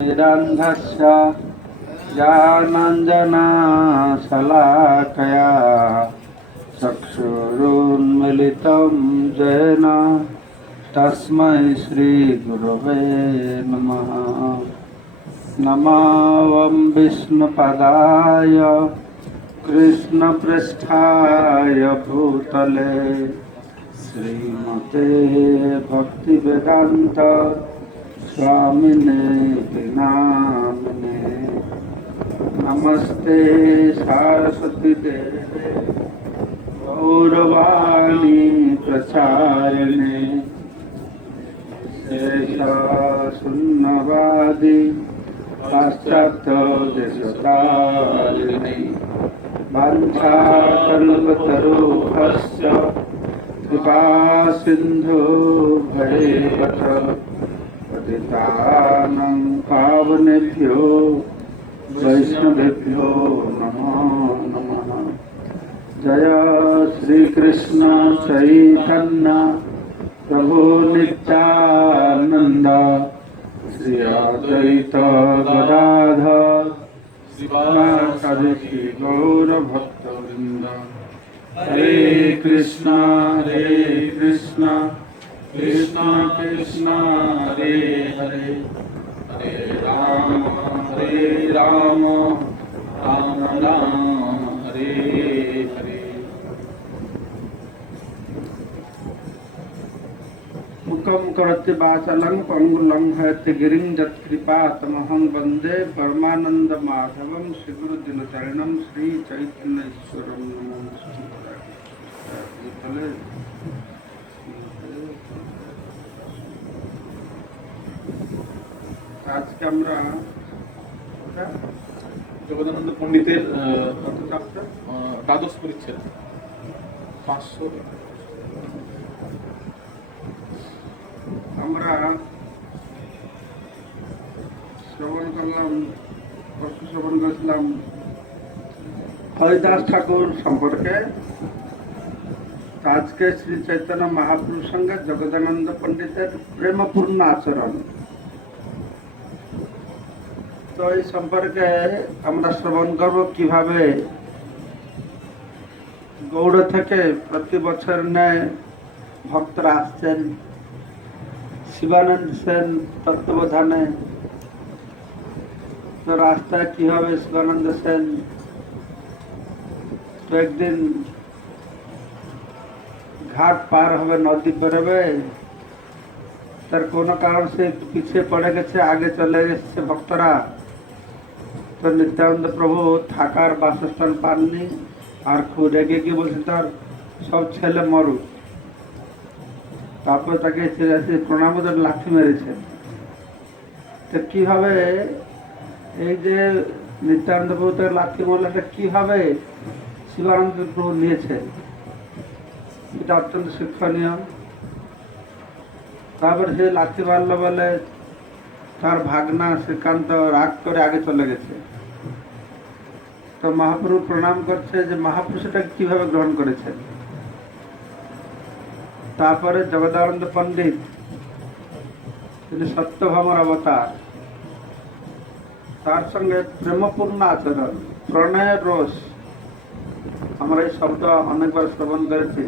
निरन्धस्य ज्ञानाञ्जनशलाकया चक्षुरुन्मिलितं येन तस्मै श्रीगुरवे नमः। नमो विष्णुपदाय कृष्णपृष्ठाय भूतले श्रीमते भक्तिवेदान्त स्वामिने नामिने। नमस्ते सरस्वती देवे गौरवाणी प्रचारिणे शेषशून्यवादी पाश्चात्यदेशतारिणे। वाञ्छाकल्पतरुभ्यश्च कृपासिन्धुभ्यैव च पतितानां पावनेभ्यो वैष्णवेभ्यो नमो नमः। जय श्री कृष्ण चैतन्य प्रभु नित्यानंद श्री अद्वैत गदाधर श्रीवासादि गौर भक्तवृंद। हरे कृष्णा कृष्णा कृष्णा हरे हरे, हरे राम राम राम हरे हरे। मुखं करोति वाचालं पंगुलं हयति गिरिं यत्कृपातमहं वन्दे परमानंद माधवं श्रीगुरुदिनचरणं श्री चैतन्येश्वरं नमः। আজকে আমরা জগদানন্দ পণ্ডিতের দ্বাদশ পরিচ্ছেদ 500 আমরা শ্রবণ করলাম, শ্রবণ করেছিলাম হরিদাস ঠাকুর সম্পর্কে। আজকে শ্রী চৈতন্য মহাপ্রভুর সঙ্গে জগদানন্দ পণ্ডিতের প্রেমপূর্ণ আচরণ, তো এই সম্পর্কে আমরা শ্রবণ করব কিভাবে গৌড় থেকে প্রতি বছর ন্যায় ভক্তরা আসছেন শিবানন্দ সেন তত্ত্বাবধানে। তো রাস্তায় কিভাবে শিবানন্দ সেন তো একদিন ঘাট পার হবে, নদী বেরোবে, তার কোনো কারণ সে পিছিয়ে পড়ে গেছে, আগে চলে এসেছে ভক্তরা। তো নিত্যানন্দ প্রভু থাকার বাসস্থান পাননি, আর খুব রেগে গিয়ে বলছে তার সব ছেলে মরুক। তারপরে তাকে প্রণাম করে লাথি মেরেছে। তো কিভাবে এই যে নিত্যানন্দ প্রভু তাকে লাথি মারলে কিভাবে শিবানন্দ প্রভু নিয়েছে, এটা অত্যন্ত শিক্ষণীয়। তারপরে সে লাথি মারল বলে তার ভাগনা শ্রীকান্ত রাগ করে আগে চলে গেছে। তো মহাপ্রভু প্রণাম করছে যে মহাপ্রভু সেটাকে কিভাবে গ্রহণ করেছেন। তারপরে জগদানন্দ পণ্ডিত, তিনি সত্যভামার অবতার, তার সঙ্গে প্রেমপূর্ণ আচরণ, প্রণয়ের রস, আমরা এই শব্দ অনেকবার শ্রবণ করেছি।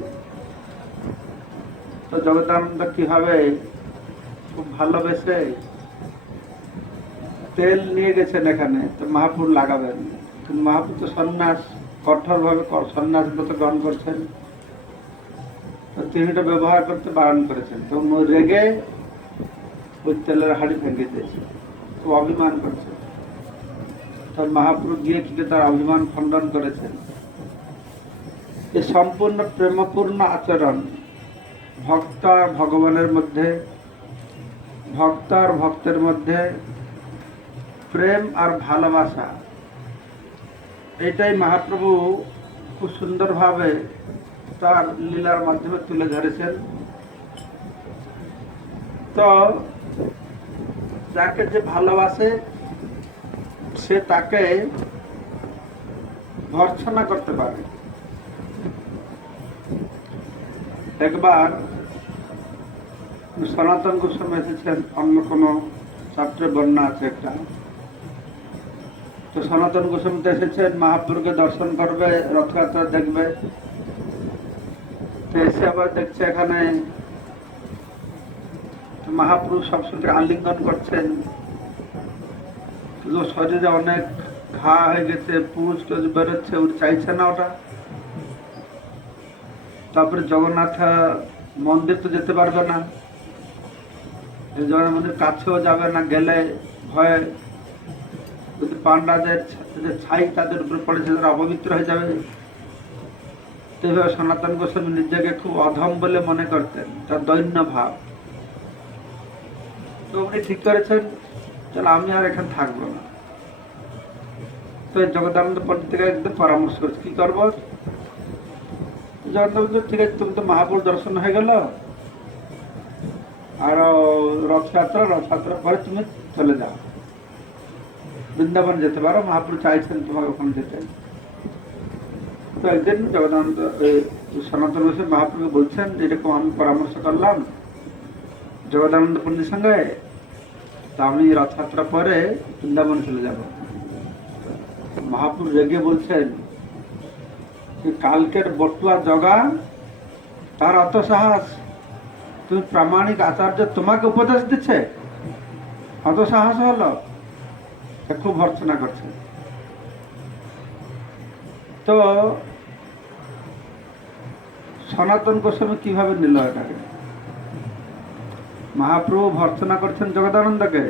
তো জগদানন্দ কিভাবে খুব ভালোবেসে তেল নিয়ে গেছেন এখানে, তো মহাপ্রভু লাগাবেন, কিন্তু মহাপ্রভু তো সন্ন্যাস, কঠোরভাবে সন্ন্যাস ব্রত গ্রহণ করছেন, তো তিনি এটা ব্যবহার করতে বারণ করেছেন। তো রেগে ওই তেলের হাঁড়ি ভেঙে দিয়েছে, খুব অভিমান করছে। তো মহাপ্রভু গিয়ে কিন্তু তার অভিমান খণ্ডন করেছেন। এই সম্পূর্ণ প্রেমপূর্ণ আচরণ ভক্ত আর ভগবানের মধ্যে, ভক্ত আর ভক্তের মধ্যে প্রেম আর ভালোবাসা, এটাই মহাপ্রভু খুব সুন্দরভাবে তার লীলার মাধ্যমে তুলে ধরেছেন। তো যাকে যে ভালোবাসে সে তাকে ভর্ৎসনা করতে পারে। একবার সনাতন গোস্বামী এসেছেন অন্য কোনো শাস্ত্রে বর্ণনা আছে একটা। তো সনাতন গোস্বামী তো এসেছেন মহাপ্রভুকে দর্শন করবে, রথযাত্রা দেখবে। তো এসে আবার দেখছে এখানে মহাপ্রভু সবসময় আলিঙ্গন করছেন, কিন্তু শরীরে অনেক ঘা হয়ে গেছে, পুজ টুজ বেরোচ্ছে, ওর চাইছে না ওটা। তারপরে জগন্নাথ মন্দির তো যেতে পারবে না, জগন্নাথ মন্দির কাছেও যাবে না, গেলে ভয়ে যদি পান্ডাদের যে ছাই তাদের উপর পড়েছে তারা অপবিত্র হয়ে যাবে। এইভাবে সনাতন গোস্বামী নিজেকে খুব অধম বলে মনে করতেন, তার দৈন্য ভাব। তো উনি ঠিক করেছেন চলো আমি আর এখানে থাকবো না। তো জগদানন্দ পণ্ডিত থেকে একদম পরামর্শ করছে কি করবো। জগন্নাথ বলছে ঠিক আছে, তুমি তো মহাপুর দর্শন হয়ে গেল, আর রথযাত্রা পরে তুমি চলে যাও, বৃন্দাবন যেতে পারো, মহাপুর চাইছেন তোমাকে ওখানে যেতে। তো একদিন জগদানন্দ সনাতন গোস্বামী মহাপ্রভুকে বলছেন এরকম আমি পরামর্শ করলাম জগদানন্দ পণ্ডিতের সঙ্গে, তা আমি রথযাত্রা পরে বৃন্দাবন চলে যাব। মহাপ্রভু রেগে বলছেন কালকের বটলা জগা তার অত সাহস, তুমি প্রামাণিক আচার্য তোমাকে উপদেশ দিচ্ছে, অত সাহস হলো, খুব ভর্ৎসনা করছে। তো সনাতন গোস্বামী কিভাবে নিল এটাকে? মহাপ্রভু ভর্ৎসনা করছেন জগদানন্দকে,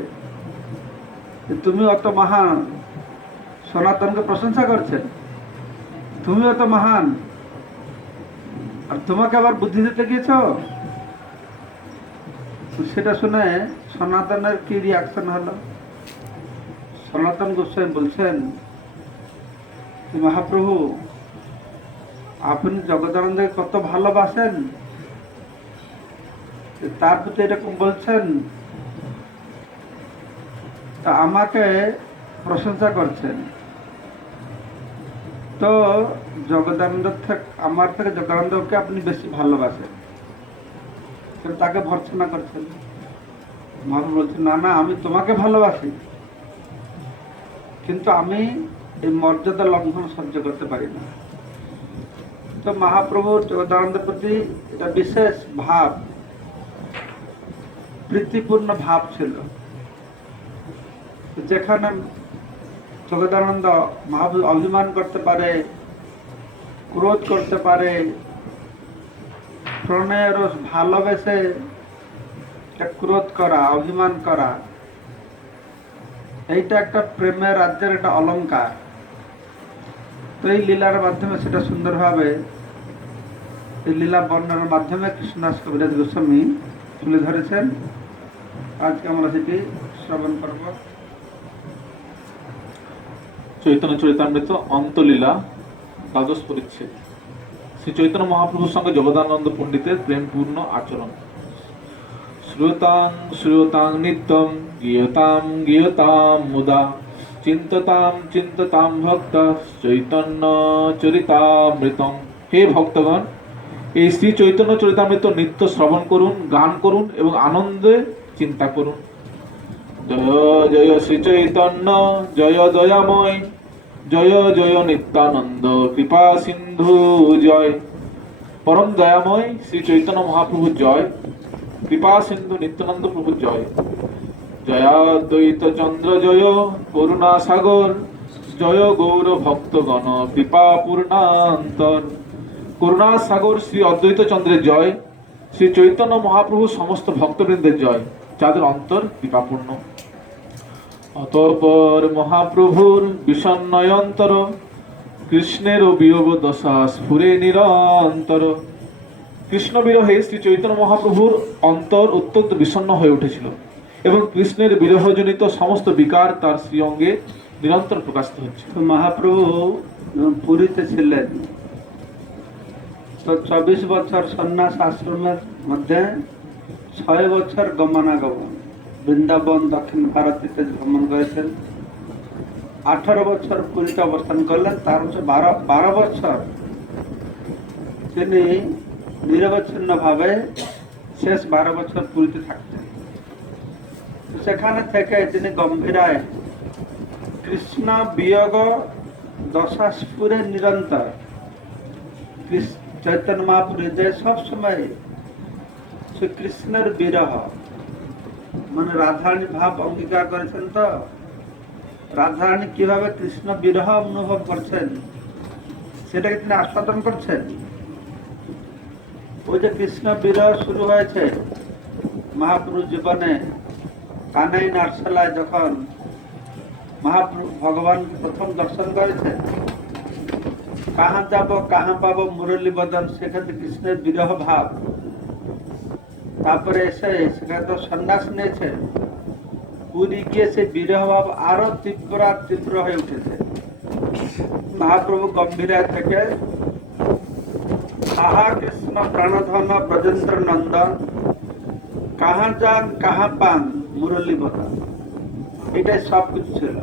তুমি অত মহান, সনাতনকে প্রশংসা করছেন, তুমি অত মহান, আর তোমাকে আবার বুদ্ধি দিতে গিয়েছ। সেটা শুনে সনাতনের কি রিয়াকশন হলো? সনাতন গোস্বামী বলছেন মহাপ্রভু আপনি জগদানন্দকে কত ভালোবাসেন, তার প্রতি এরকম বলছেন, তা আমাকে প্রশংসা করছেন। তো জগদানন্দ থেকে আমার থেকে জগদানন্দকে আপনি বেশি ভালোবাসেন, তাকে ভর্ৎসনা করছেন। মহাপ্রভু বলছেন না না, আমি তোমাকে ভালোবাসি, কিন্তু আমি এই মর্যাদা লঙ্ঘন সহ্য করতে পারি না। তো মহাপ্রভুর জগদানন্দের প্রতি এটা বিশেষ ভাব, প্রীতিপূর্ণ ভাব ছিল। যেখানে জগদানন্দ মহাপ্রভু অভিমান করতে পারে, ক্রোধ করতে পারে, প্রণয়ের রস ভালোবেসে ক্রোধ করা, অভিমান করা, এইটা একটা প্রেমের রাজ্যের একটা অলংকার। তো এই লীলার মাধ্যমে সেটা সুন্দরভাবে এই লীলা বর্ণনার মাধ্যমে কৃষ্ণদাস কবিরাজ গোস্বামী তুলে ধরেছেন। আজকে আমরা সেটি শ্রবণ করব। চৈতন্য চরিতামৃত অন্তলীলা দ্বাদশ পরিচ্ছেদ। শ্রী চৈতন্য মহাপ্রভুর সঙ্গে জগদানন্দ পণ্ডিতের প্রেমপূর্ণ আচরণ। শ্রুতাং শ্রুতাং নিত্যং গীয়তাম গীয়তাম মুদা চিন্ততাম চিন্ততাম ভক্ত চৈতন্য চরিতামৃতং। হে ভক্তগণ, এই শ্রী চৈতন্য চরিতামৃত নিত্য শ্রবণ করুন, গান করুন এবং আনন্দে চিন্তা করুন। জয় জয় শ্রী চৈতন্য জয় দয়াময়, জয় জয় নিত্যানন্দ কৃপা সিন্ধু জয়। পরম দয়াময় শ্রী চৈতন্য মহাপ্রভু জয়, কৃপা সিন্ধু নিত্যানন্দ প্রভু জয়। জয়াদ্বৈত চন্দ্র জয়, করুণা সাগর জয়, গৌর ভক্তগণ কৃপা পূর্ণান্তর। করুণা সাগর শ্রী অদ্বৈত চন্দ্রের জয়, শ্রী চৈতন্য মহাপ্রভু সমস্ত ভক্তবৃন্দের জয়, যাদের অন্তর কৃপাপূর্ণ। অতঃপর মহাপ্রভুর বিষণ্ণয় অন্তর, কৃষ্ণের বিয়োগ দশা স্ফুরে নিরন্তর। কৃষ্ণ বিরহে শ্রী চৈতন্য মহাপ্রভুর অন্তর অত্যন্ত বিষণ্ণ হয়ে উঠেছিল এবং কৃষ্ণের বিরহজনিত সমস্ত বিকার তার শ্রীঅঙ্গে নিরন্তর প্রকাশিত হচ্ছে। তো মহাপ্রভু যখন পুরীতে ছিলেন, তো 24 বছর সন্ন্যাস আশ্রমের মধ্যে 6 বছর গমনাগমন, বৃন্দাবন দক্ষিণ ভারতীতে ভ্রমণ করেছেন। 18 বছর পুরীতে অবস্থান করলেন, তার হচ্ছে 12 বছর তিনি নিরবচ্ছিন্ন ভাবে শেষ 12 বছর পুরীতে থাকতেন। সেখানে থেকে তিনি গম্ভীরায় কৃষ্ণ বিয়োগ দশাস্ফুরে নিরন্তর। চৈতন্য মহাপ্রভু হৃদয়ে সবসময় শ্রীকৃষ্ণের বিরহ মানে রাধারানী ভাব অঙ্গীকার করেছেন। তো রাধারানী কিভাবে কৃষ্ণ বিরহ অনুভব করছেন সেটাকে তিনি আস্বাদন করছেন। ওই যে কৃষ্ণ বিরহ শুরু হয়েছে মহাপ্রভু জীবনে কানাই নাটশালায়, যখন মহাপ্রভু ভগবান প্রথম দর্শন করেছেন, কাহা যাব কাহা পাবো মুরলী বদন, সেখানে কৃষ্ণের বিরহ ভাব। তারপরে এসে সেখানে তো সন্ন্যাস নিয়েছে, পুরী গিয়ে সে বিরহ ভাব আরো তীব্র হয়ে উঠেছে। মহাপ্রভু গম্ভীরায় থেকে আহা কৃষ্ণ প্রাণধন ব্রজেন্দ্র নন্দন, কাহা যান কাহা পান মুরলী বদন, এটাই সবকিছু ছিল।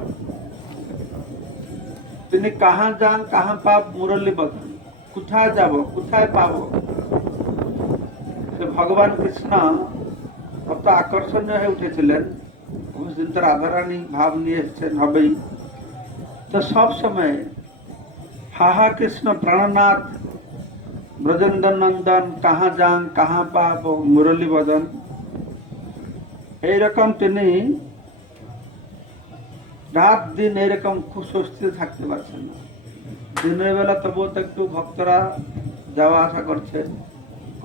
তিনি কাহা যান কাহা পাব মুরলী বদন, কোথায় যাব কোথায় পাবো। ভগবান কৃষ্ণ কত আকর্ষণীয় হয়ে উঠেছিলেন, অবশ্যই তো রাধারানী ভাব নিয়ে এসেছেন হবেই। তো সব সময় হাহা কৃষ্ণ প্রাণনাথ ব্রজেন্দ্র নন্দন, কাহা যান কাহা পাব মুরলী বদন, এইরকম তিনি রাত দিন এরকম খুব স্বস্তিতে থাকতে পারছেন না। দিনের বেলা তবুও তো একটু ভক্তরা যাওয়া আসা করছে,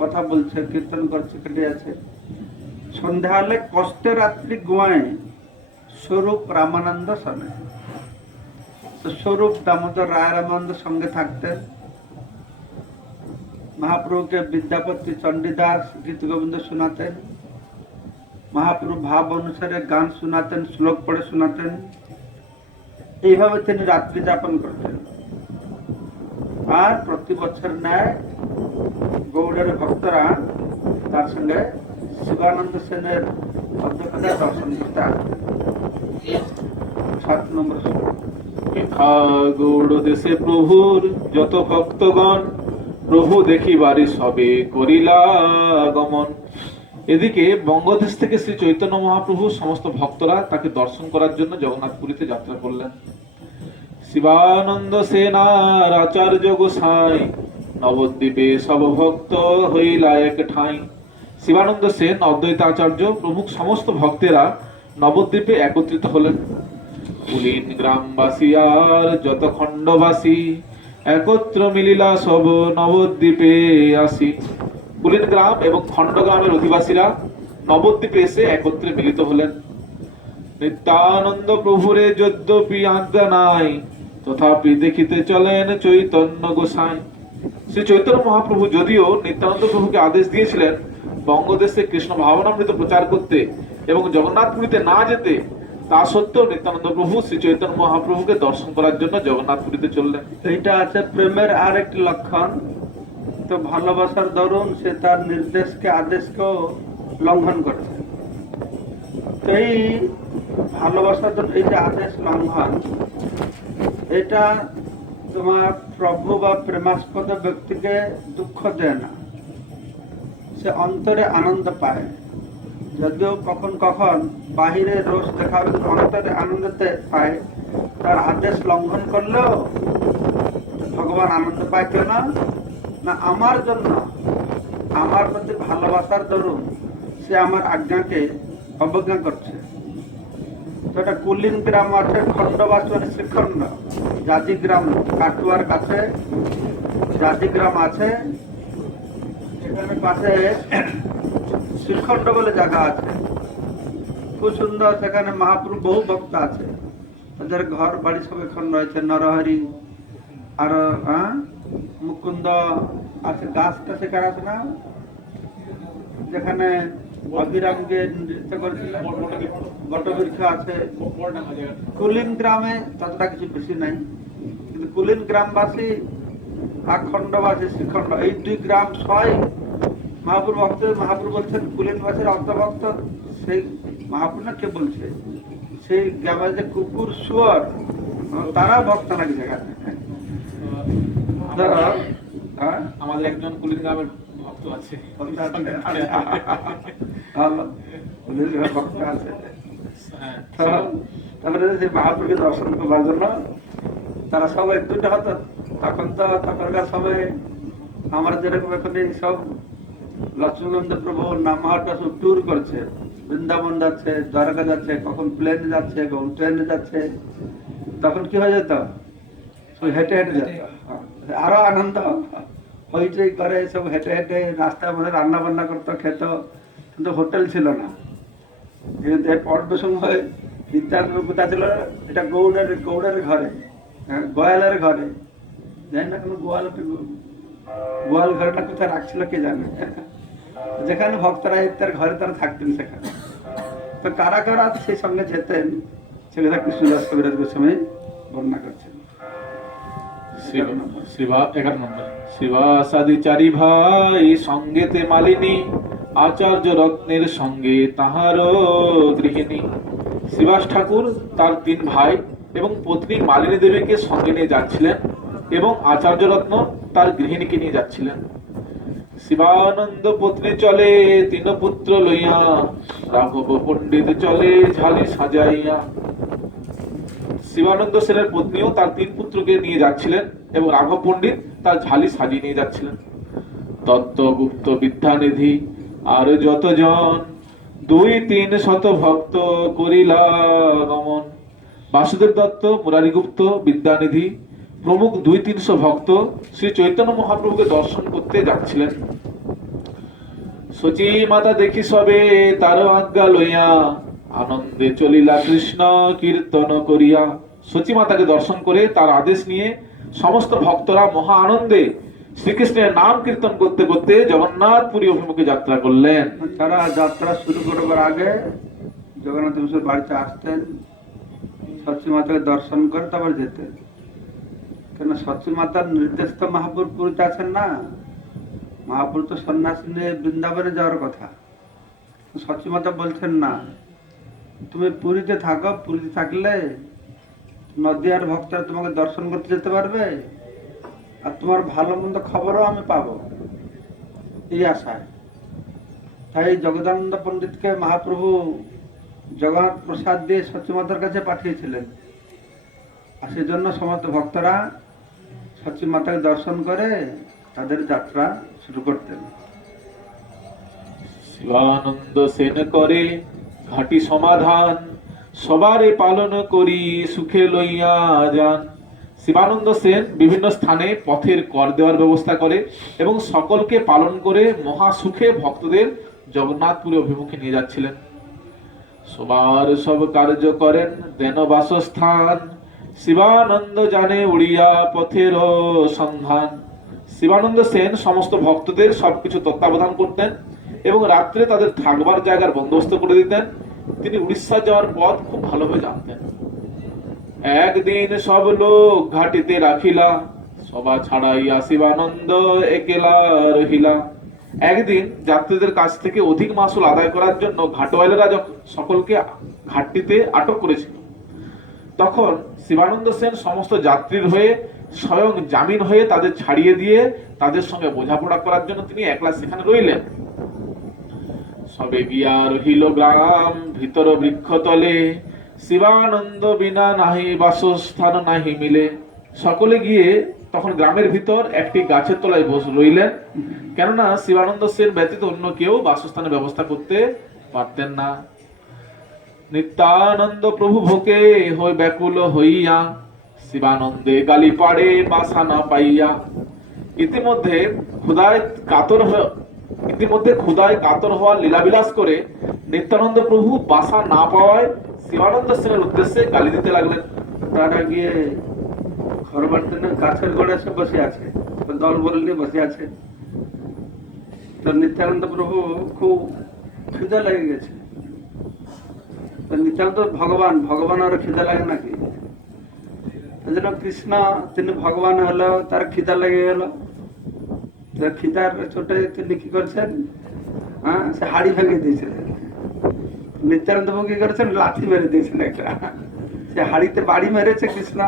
কথা বলছে, কীর্তন করছে, কেটে আছে। সন্ধ্যা হলে কষ্টে রাত্রি গোয়ায় স্বরূপ রামানন্দ শোনে। তো স্বরূপ দামোদর রায় রামানন্দ সঙ্গে থাকতেন। মহাপ্রভুকে বিদ্যাপতি চণ্ডীদাস গীত গোবিন্দ শোনাতেন, মহাপ্রভু ভাব অনুসারে গান শোনাতেন, শ্লোক পড়ে শোনাতেন। এইভাবে তিনি রাত্রি যাপন করতেন। আর প্রতি বছর ন্যায় গৌড়ের ভক্তরা তার সঙ্গে শিবানন্দ সেনের অধ্যক্ষতায় দর্শন করতে আসতেন। 7 নম্বর শ্লোক। এথা গৌড় দেশে প্রভুর যত ভক্তগণ, প্রভু দেখিবারি সবে করিলা গমন। এদিকে বঙ্গদেশ থেকে শ্রী চৈতন্য মহাপ্রভু সমস্ত ভক্তরা তাকে দর্শন করার জন্য জগন্নাথপুরীতে যাত্রা করলেন। শিবানন্দ সেনার আচার্য গোসাই, নবদ্বীপে সব ভক্ত হইলা এক ঠাঁই। শিবানন্দ সেন, অদ্বৈত আচার্য প্রমুখ সমস্ত ভক্তেরা নবদ্বীপে একত্রিত হলেন। কুলীন গ্রামবাসী আর যত খণ্ডবাসী, একত্র মিলিলা সব নবদ্বীপে আসি। কুলীন গ্রাম এবং খণ্ডগ্রামের অধিবাসীরা নবদ্বীপে এসে একত্রে মিলিত হলেন। নিত্যানন্দ প্রভুরে যদ্যপি আজ্ঞা নাই, তথাপি দেখিতে চলেন চৈতন্য গোসাই। শ্রী চৈতন্য মহাপ্রভু যদিও নিত্যানন্দ প্রভুকে আদেশ দিয়েছিলেন বঙ্গদেশে কৃষ্ণ ভাবনামৃত প্রচার করতে এবং জগন্নাথপুরীতে না যেতে, তা সত্ত্বেও নিত্যানন্দ প্রভু শ্রী চৈতন্য মহাপ্রভুকে দর্শন করার জন্য জগন্নাথপুরীতে চললেন। এইটা আছে প্রেমের আর একটি লক্ষণ। তো ভালোবাসার দরুন সে তার নির্দেশকে আদেশকেও লঙ্ঘন করছে। তো এই ভালোবাসার জন্য এই যে আদেশ লঙ্ঘন, এটা তোমার প্রভু বা প্রেমাস্পদ ব্যক্তিকে দুঃখ দেয় না, সে অন্তরে আনন্দ পায়। যদিও কখন কখন বাহিরে রোষ দেখাবে, অন্তরে আনন্দ পায়। তার আদেশ লঙ্ঘন করলেও ভগবান আনন্দ পায়। কেন না? আমার জন্য, আমার প্রতি ভালোবাসার দরুন সে আমার আজ্ঞাকে অবজ্ঞা করছে। তো এটা কুলীন গ্রাম আছে, খণ্ডবাস মানে শ্রীখণ্ড, জাজি গ্রাম কাটুয়ার কাছে জাজি গ্রাম আছে। এখানে পাশে শ্রীখণ্ড বলে জায়গা আছে, খুব সুন্দর। সেখানে মহাপ্রভু বহু ভক্ত আছে, তাদের ঘর বাড়ি সব এখন রয়েছে। নরহরি আর মুকুন্দ আছে, গাছটা সেখানে আছে না, যেখানে অবিরামকে নৃত্য করেছিলেন, বটবৃক্ষ আছে। কুলীন গ্রামে ততটা কিছু বেশি নাই, কিন্তু কুলীন গ্রামবাসী আর খণ্ডবাসী শ্রীখণ্ড, এই 2 গ্রাম ছয় মহাপুর ভক্ত। মহাপুর বলছেন কুলীনবাসীর অন্তর্ভক্ত। সেই মহাপুর না কে বলছে, সেই গ্রামের যে কুকুর শুয়োর তারা ভক্ত নাকি সেখানে। আমাদের একজন কুলীন গ্রামের ভক্ত আছে। ভক্ত আছে। হ্যাঁ, তো তারপরে যে মহাপ্রভুকে দর্শন করবার জন্য তারা সব একটুটা হতো। তখন তো তখনকার সবাই আমার যেরকম এখন এই সব লক্ষ্মীগন্ধ প্রভু নামহাটা সব ট্যুর করছে, বৃন্দাবন যাচ্ছে, দ্বারকা যাচ্ছে, কখন প্লেনে যাচ্ছে, কখন ট্রেনে যাচ্ছে। তখন কি হয়ে যেত, সব হেঁটে হেঁটে যেত, আরো আনন্দ হইচই করে, সব হেঁটে হেঁটে রাস্তার মধ্যে রান্না বান্না করতো, খেত। কিন্তু হোটেল ছিল না, পরিবেশন হয় বিদ্যার কোথা ছিল, এটা গৌড়ের ঘরে, গোয়ালের ঘরে, জানি না কোনো গোয়াল ঘরটা কোথায় রাখছিল কে জানে, যেখানে ভক্তরা তার ঘরে তারা থাকতেন সেখানে। তো কারা কারা সেই সঙ্গে যেতেন সেটা কৃষ্ণদাস কবিরাজ গোস্বামী বর্ণনা করছেন। 11 নম্বর। শিবাসাদি চারি ভাই সঙ্গেতে মালিনী, আচার্য রত্নের সঙ্গে তাহার গৃহিণী। শিবাস ঠাকুর তার 3 ভাই এবং পত্নী মালিনী দেবীকে সঙ্গে নিয়ে যাচ্ছিলেন এবং আচার্য রত্ন তার গৃহিণীকে নিয়ে যাচ্ছিলেন। শিবানন্দ পত্নী চলে 3 পুত্র লইয়া, রাঘব পণ্ডিত চলে ঝালি সাজাইয়া। শিবানন্দ সেনের পত্নীও তার 3 পুত্রকে নিয়ে যাচ্ছিলেন এবং রাঘব পণ্ডিত তার ঝালি সাজিয়ে নিয়ে যাচ্ছিলেন। তত্ত্ব গুপ্ত বিদ্যানিধি আর যতজন, 2-3 শত ভক্ত করিলা গমন। বাসুদেব দত্ত, মুরারি গুপ্ত, বিদ্যানিধি প্রমুখ 200-300 ভক্ত শ্রী চৈতন্য মহাপ্রভুকে দর্শন করতে যাচ্ছিলেন। সচি মাতা দেখি সবে তার আজ্ঞা লইয়া, আনন্দে চলিলা কৃষ্ণ কীর্তন করিয়া। সচি মাতাকে দর্শন করে তার আদেশ নিয়ে সমস্ত ভক্তরা মহা আনন্দে শ্রীকৃষ্ণের নাম কীর্তন করতে করতে জগন্নাথপুরী অভিমুখে যাত্রা করলেন। তারা যাত্রা শুরু করবার আগে জগন্নাথ মিশ্র বাড়িতে আসতেন, সচি মাতাকে দর্শন করে তারপর যেতেন। কেন সচি মাতার নির্দেশ তো মহাপুর পুরীতে আছেন না, মহাপুর তো সন্ন্যাস নিয়ে বৃন্দাবনে যাওয়ার কথা। সচি মাতা বলছেন না, তুমি পুরীতে থাকো, পুরীতে থাকলে নদিয়ার ভক্তরা তোমাকে দর্শন করতে যেতে পারবে, আর তোমার ভালো মন্দ খবরও আমি পাবো, এই আশায়। তাই জগদানন্দ পণ্ডিতকে মহাপ্রভু জগন্নাথ প্রসাদ দিয়ে সচিমাতার কাছে পাঠিয়েছিলেন, আর সেজন্য সমস্ত ভক্তরা সচি মাতাকে দর্শন করে তাদের যাত্রা শুরু করতেন। শিবানন্দ সেন করে ঘাটি সমাধান, সবারে পালন করি সুখে লইয়া যান। শিবানন্দ সেন বিভিন্ন স্থানে পথের কর দেওয়ার ব্যবস্থা করে এবং সকলকে পালন করে মহা সুখে ভক্তদের জগন্নাথপুরী অভিমুখে নিয়ে যাচ্ছিলেন। সবার সব কার্য করেন দেন বাসস্থান, শিবানন্দ জানে উড়িয়া পথের সন্ধান। শিবানন্দ সেন সমস্ত ভক্তদের সবকিছু তত্ত্বাবধান করতেন এবং রাত্রে তাদের থাকবার জায়গার বন্দোবস্ত করে দিতেন। তিনি উড়িষ্যা যাওয়ার পথ খুব ভালোভাবে জানতেন। একদিন সব লোক ঘাটিতে রাখিলা, সবা ছাড়াইয়া শিবানন্দ একেলা রহিলা। একদিন যাত্রীদের কাছ থেকে অধিক মাসুল আদায় করার জন্য ঘাটওয়ালেরা সকলকে ঘাটটিতে আটক করেছিল। তখন শিবানন্দ সেন সমস্ত যাত্রীর হয়ে স্বয়ং জামিন হয়ে তাদের ছাড়িয়ে দিয়ে তাদের সঙ্গে বোঝাপড়া করার জন্য তিনি একলা সেখানে রইলেন। সবে গিয়া রহিল গ্রাম ভিতর বৃক্ষ তলে, শিবানন্দ বিনা নাহি বাসস্থান নাহি মিলে। সকলে গিয়ে তখন গ্রামের ভিতর একটি গাছের তলায় রইলেন, কেননা শিবানন্দ সেন ব্যতীত অন্য কেউ বাসস্থানের ব্যবস্থা করতে পারতেন না। নিত্যানন্দ প্রভু ভোকে হয়ে ব্যাকুল হইয়া, শিবানন্দে গালি পাড়ে বাসা না পাইয়া। ইতিমধ্যে ক্ষুধায় কাতর হওয়ার লীলাবিলাস করে নিত্যানন্দ প্রভু বাসা না পাওয়ায় শিবানন্দ সেনের উদ্দেশ্যে গালি দিতে লাগলেন। তারা গিয়ে ঘর বাড়তে গাছের গোড়ে এসে বসে আছে, দল বল নিয়ে বসে আছে। তো নিত্যানন্দ প্রভু খুব খিদে লেগে গেছে। নিত্যানন্দ ভগবান আর খিদে লাগে নাকি? যেন কৃষ্ণ তিনি ভগবান হলো, তার খিদা লেগে গেল। খিদার চোটে তিনি কি করছেন, সে হাড়ি ভেঙে দিয়েছিলেন। নিত্যানন্দ প্রভু কি করেছেন, লাঠি মেরে দিয়েছেন একটা। সে হাড়িতে বাড়ি মেরেছে কৃষ্ণ,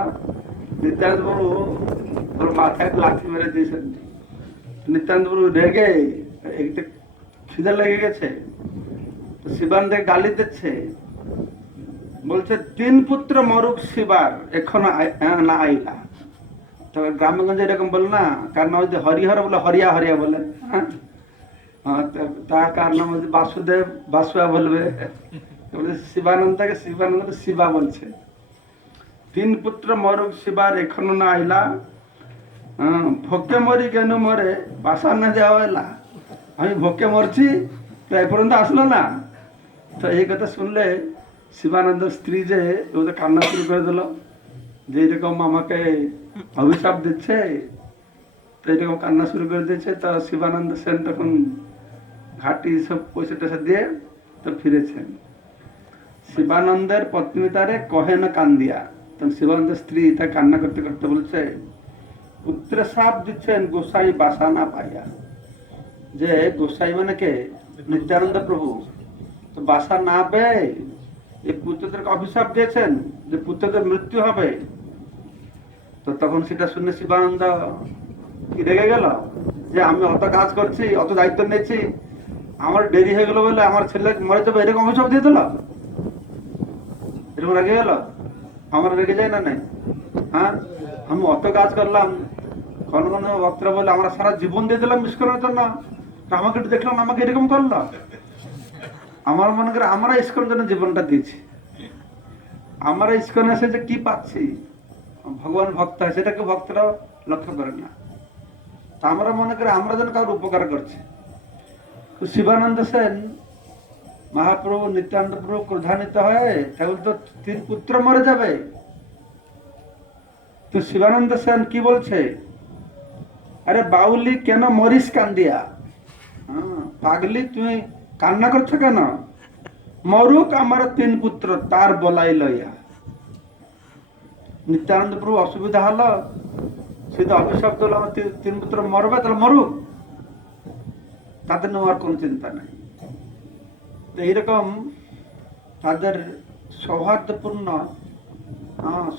নিত্যানন্দ প্রভু ওর মাথায় লাঠি মেরে দিয়েছেন। নিত্যানন্দ প্রভু রেগে, খিদা লেগে গেছে, শিবানন্দে গালি দিচ্ছে, বলছে তিন পুত্র মরুক শিবার এখনো না আইলা। তো গ্রামগঞ্জে এরকম বল না, কার নাম যদি হরিহর বলে হরিয়া হরিয়া বলে, হ্যাঁ তার কার নাম যদি বাসুদেব বাসুয়া বলবে, শিবানন্দকে শিবানন্দ শিবা বলছে। তিন পুত্র মরুক শিবার এখনো না আইলা, ভোকে মরি কেন মরে বাসা না যাওয়া এলা। আমি ভোকে মরছি তো এ পর্যন্ত আসলো না। তো এই কথা শুনলে শিবানন্দের স্ত্রী যে ওদের কান্না শুরু করে দিল, যে এরকম আমাকে অভিশাপ দিচ্ছে, তো এরকম কান্না শুরু করে দিয়েছে। তো শিবানন্দ সেন তখন ঘাটি সব পয়সা টয়সা দিয়ে তো ফিরেছেন। শিবানন্দের পত্নী তারে কহে না কান্দিয়া, তখন শিবানন্দের স্ত্রী তা কান্না করতে করতে বলছে, পুত্রে সাপ দিচ্ছেন গোসাই বাসা না পাইয়া। যে গোসাই মানে কে? নিত্যানন্দ প্রভু। তো বাসা না পেয়ে এই পুত্রদেরকে অভিশাপ দিয়েছেন যে পুত্রদের মৃত্যু হবে। তো তখন সেটা শুনে শিবানন্দ কি রেগে গেল, যে আমি অত কাজ করছি, অত দায়িত্ব নিয়েছি, আমার দেরি হয়ে গেল বলে আমার ছেলে মরে যাবে, এরকম অভিশাপ দিয়ে দিল। এরকম রেগে গেল। আমার রেগে যায় না নাই? হ্যাঁ, আমি অত কাজ করলাম, কোন কোন ভক্তরা বলে আমরা সারা জীবন দিয়ে দিলাম মিস করার জন্য, আমাকে একটু দেখলাম আমাকে এরকম করলো। আমার মনে করে আমরা ইস্কনের জন্য জীবনটা দিয়েছি, আমরা ইস্কনে এসে যে কি পাচ্ছি, ভগবান ভক্ত হয় সেটাকে ভক্তরা লক্ষ্য করে না। তা আমরা মনে করি আমরা যেন কারোর উপকার করছি। তো শিবানন্দ সেন মহাপ্রভু নিত্যানন্দ প্রভু ক্রোধান্বিত হয়ে তাহলে তো তিন পুত্র মরে যাবে। তো শিবানন্দ সেন কি বলছে, আরে বাউলি কেন মরিস কান্দিয়া, পাগলি তুমি কান্না করছো কেন? মরুক আমার তিন পুত্র তার বলাই লইয়া। নিত্যানন্দ প্রভু অসুবিধা হলো, সে তো অভিশাপ দিল আমার তিন পুত্র মরবে, তাহলে মরুক, তাদের নেওয়ার কোন চিন্তা নেই। তো এইরকম তাদের সৌহার্দ্যপূর্ণ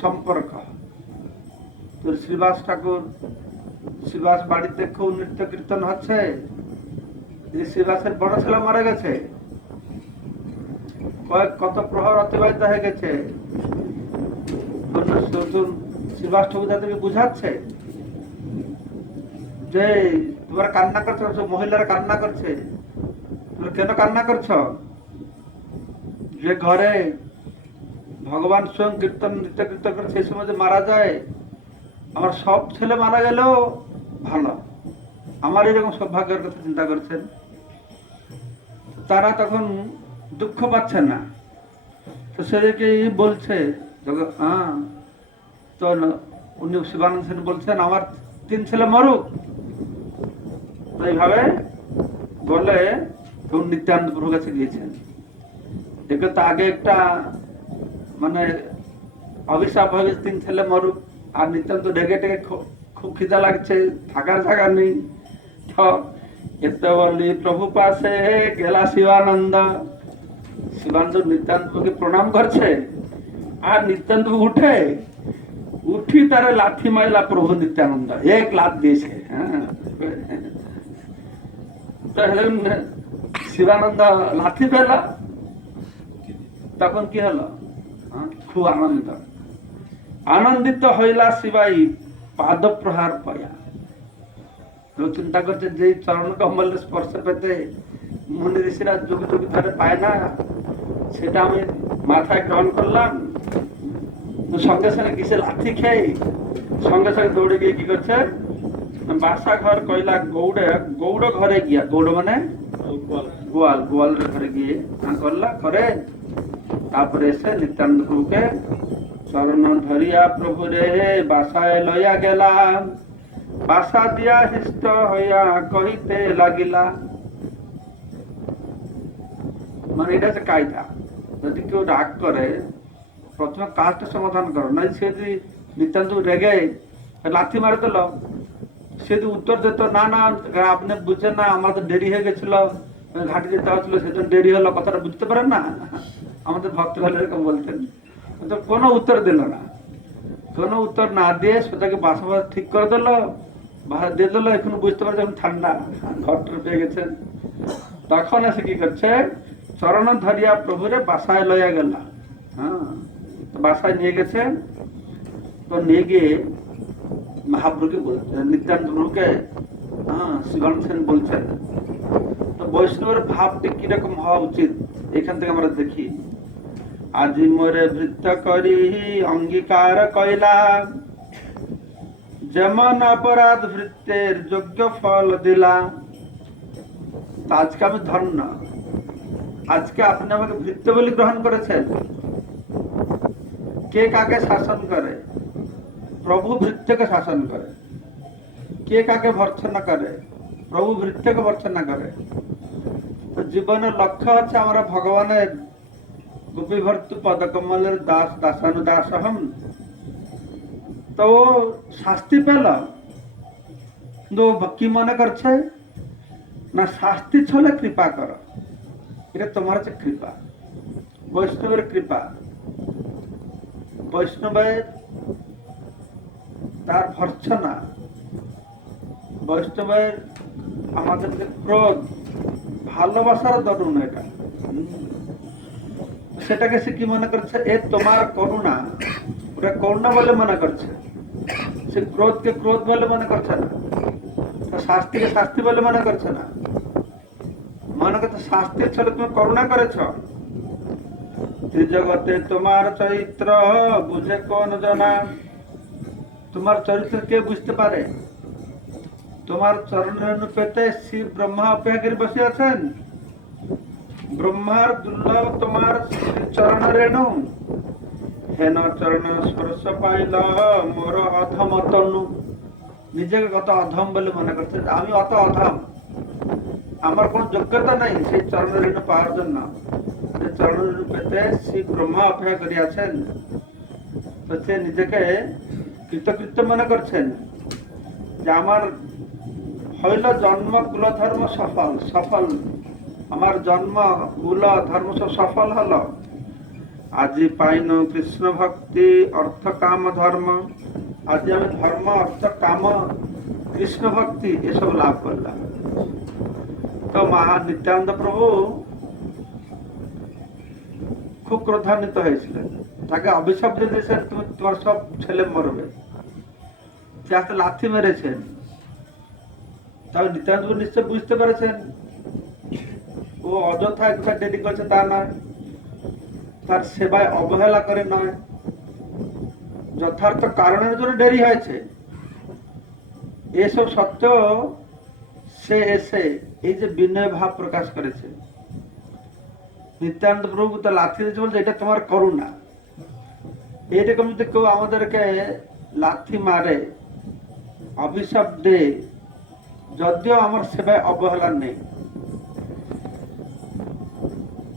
সম্পর্ক। তো শ্রীবাস ঠাকুর, শ্রীবাস বাড়িতে খুব নৃত্য কীর্তন হচ্ছে, শ্রীবাসের বড় ছেলে মারা গেছে, কত প্রহর অতিবাহিত হয়ে গেছে। শ্রীবাস ঠাকুর তাদেরকে বুঝাচ্ছে যে তোমরা কান্না করছো, মহিলারা কান্না করছে, তোমরা কেন কান্না করছো? যে ঘরে ভগবান স্বয়ং কীর্তন নৃত্য কীর্তন করে সেই সময় যে মারা যায়, আমার সব ছেলে মারা গেলেও ভালো, আমার এরকম সৌভাগ্যের কথা চিন্তা করছেন। তারা তখন দুঃখ পাচ্ছেন না। তো সেদিকে বলছে, তো উনি শিবানন্দ সেন বলছেন আমার তিন ছেলে মরুক। তো এইভাবে বলে তখন নিত্যানন্দ প্রভুর কাছে গিয়েছেন। একে তো আগে একটা মানে অভিশাপ হয়ে গেছে, তিন ছেলে মরুক, আর নিত্যান্ত ঢেকে ঢেকে খুব খিদা লাগছে, থাকার জায়গা নেই। তো এতে বলি প্রভু পাশে গেলা শিবানন্দ, শিবানন্দ নিত্যান্তকে প্রণাম করছে, আর নিত্যান্ত উঠি তারে লাথি মাইলা প্রভু নিত্যানন্দ, এক লাথ দিয়েছে। শিবানন্দ লাথি পেলা, তখন কি হলো, খুব আনন্দিত হইলা শিবাই পাদ প্রহার পায়া। চিন্তা করছে যে চরণ কমলের স্পর্শ পেতে মুনি ঋষিরা যুগ যুগ ধরে পায় না, সেটা আমি মাথায় গ্রহণ করলাম। সঙ্গে সঙ্গে কিসে লাথি খেয়ে সঙ্গে সঙ্গে দৌড়ে গিয়ে কি করছে, বাসা ঘর কইলা গৌড় ঘরে গিয়া, গৌড় মানে গোয়ালের ঘরে গিয়ে করলা করে, তারপরে এসে নিত্যানন্দ প্রভুকে চরণ ধরিয়া প্রভু রে বাসায় লইয়া গেলাম, বাসা দিয়া হৃষ্ট হইয়া কহিতে লাগিলা। মানে এটা হচ্ছে কায়দা, যদি কেউ রাগ করে প্রথমে কাজটা সমাধান করো, না সে যদি নিত্যান্ত রেগে লাথি মারে দিল, সে যদি উত্তর দিত না না আপনি বুঝছেন না, আমার তো দেরি হয়ে গেছিল, ঘাটি যেতে হচ্ছিল, সেজন্য দেরি হলো, কথাটা বুঝতে পারেন না, আমাদের ভক্তরা এরকম বলতেন। তো কোনো উত্তর দিল না, কোনো উত্তর না দিয়ে সেটাকে বাসা ঠিক করে দিল, দিয়ে দিল। এখন বুঝতে পারছে এখন ঠান্ডা, ঘরটা পেয়ে গেছেন। তখন এসে কি করছে, চরণ ধরিয়া প্রভুরে বাসায় লইয়া গেল, হ্যাঁ, তো বাসায় নিয়ে গেছেন, তো নিয়ে গিয়ে মহাপ্রভুকে বলছেন, নিত্যানন্দ প্রভুকে শিবানন্দ সেন বলছেন, তো বৈষ্ণবের ভাবটি কিরকম হওয়া উচিত এখান থেকে আমরা দেখি। আজি মোরে ভৃত্য করি অঙ্গীকার কইলা, যেমন অপরাধ ভৃত্যের যোগ্য ফল দিলা। তো আজকে আমি ধন্য, আজকে আপনি আমাকে ভৃত্য বলে গ্রহণ করেছেন। কে কাকে শাসন করে? প্রভু ভৃত্যকে শাসন করে। কে কাকে ভর্ৎসনা করে? প্রভু ভৃত্যকে ভর্ৎসনা করে। তো জীবনের লক্ষ্য হচ্ছে আমরা ভগবানের গোপী ভর্তু পদকমলের দাস দাসানুদাস হম। তো শাস্তি পেল, কিন্তু কি মনে করছে না শাস্তি ছলে কৃপা কর, এটা তোমার হচ্ছে কৃপা, বৈষ্ণবের কৃপা। বৈষ্ণবের তার ভর্ৎসনা, বৈষ্ণবের আমাদের যে ক্রোধ, ভালোবাসার দরুন এটা, সেটাকে সে কি মনে করছে? এ তোমার করুণা, ওটা করুণা বলে মনে করছে। সে ক্রোধকে ক্রোধ বলে মনে করছে না, শাস্তিকে শাস্তি বলে মনে করছে না, মনে করছে শাস্তির ছলে তুমি করুণা করেছ। ত্রিজগতে তোমার চরিত্র বুঝে কোন জনা? তোমার চরিত্র কে বুঝতে পারে? তোমার চরণ রেণু পেতে শিব ব্রহ্মা অপেক্ষা করে বসে আছেন। ব্রহ্মার দুর্লভ তোমার চরণ রেণু, হেন চরণ স্পর্শ পাইল মোর অধম তনু। নিজেকে কত অধম বলে মনে করছে, আমি অত অধম, আমার কোন যোগ্যতা নাই সেই চরণ রেণু পাওয়ার জন্য। চরণ রেণু পেতে শিব ব্রহ্মা অপেক্ষা করে আছেন, তো সে নিজেকে কৃতকৃত্য মনে করছেন যে আমার হইল জন্ম কুল ধর্ম সফল, সফল আমার জন্ম কুল ধর্ম সব সফল হলো। আজি পাইন কৃষ্ণ ভক্তি অর্থ কাম ধর্ম, আজি আমি ধর্ম অর্থ কাম কৃষ্ণ ভক্তি এসব লাভ করলাম। তো মহা নিত্যানন্দ প্রভু খুব ক্রোধান্বিত হয়েছিলেন, তাকে অভিশাপ দিয়ে দিয়েছেন, তুমি তোমার সব ছেলে মরবে। সে হাতে লাথি মেরেছেন। তবে নিত্যানন্দ প্রভু নিশ্চয় বুঝতে পেরেছেন ও অযথা একটা দেরি করছে তা নয়, তার সেবায় অবহেলা করে নয়, যথার্থ কারণের জন্য দেরি হয়েছে। এসব সত্ত্বেও সে এসে এই যে বিনয় ভাব প্রকাশ করেছে। নিত্যানন্দ প্রভু তো লাথি দিয়েছে বলছে এটা তোমার করুণা। এইরকম যদি কেউ আমাদেরকে লাথি মারে, অভিশাপ দে, যদিও আমার সেবায় অবহেলা নেই,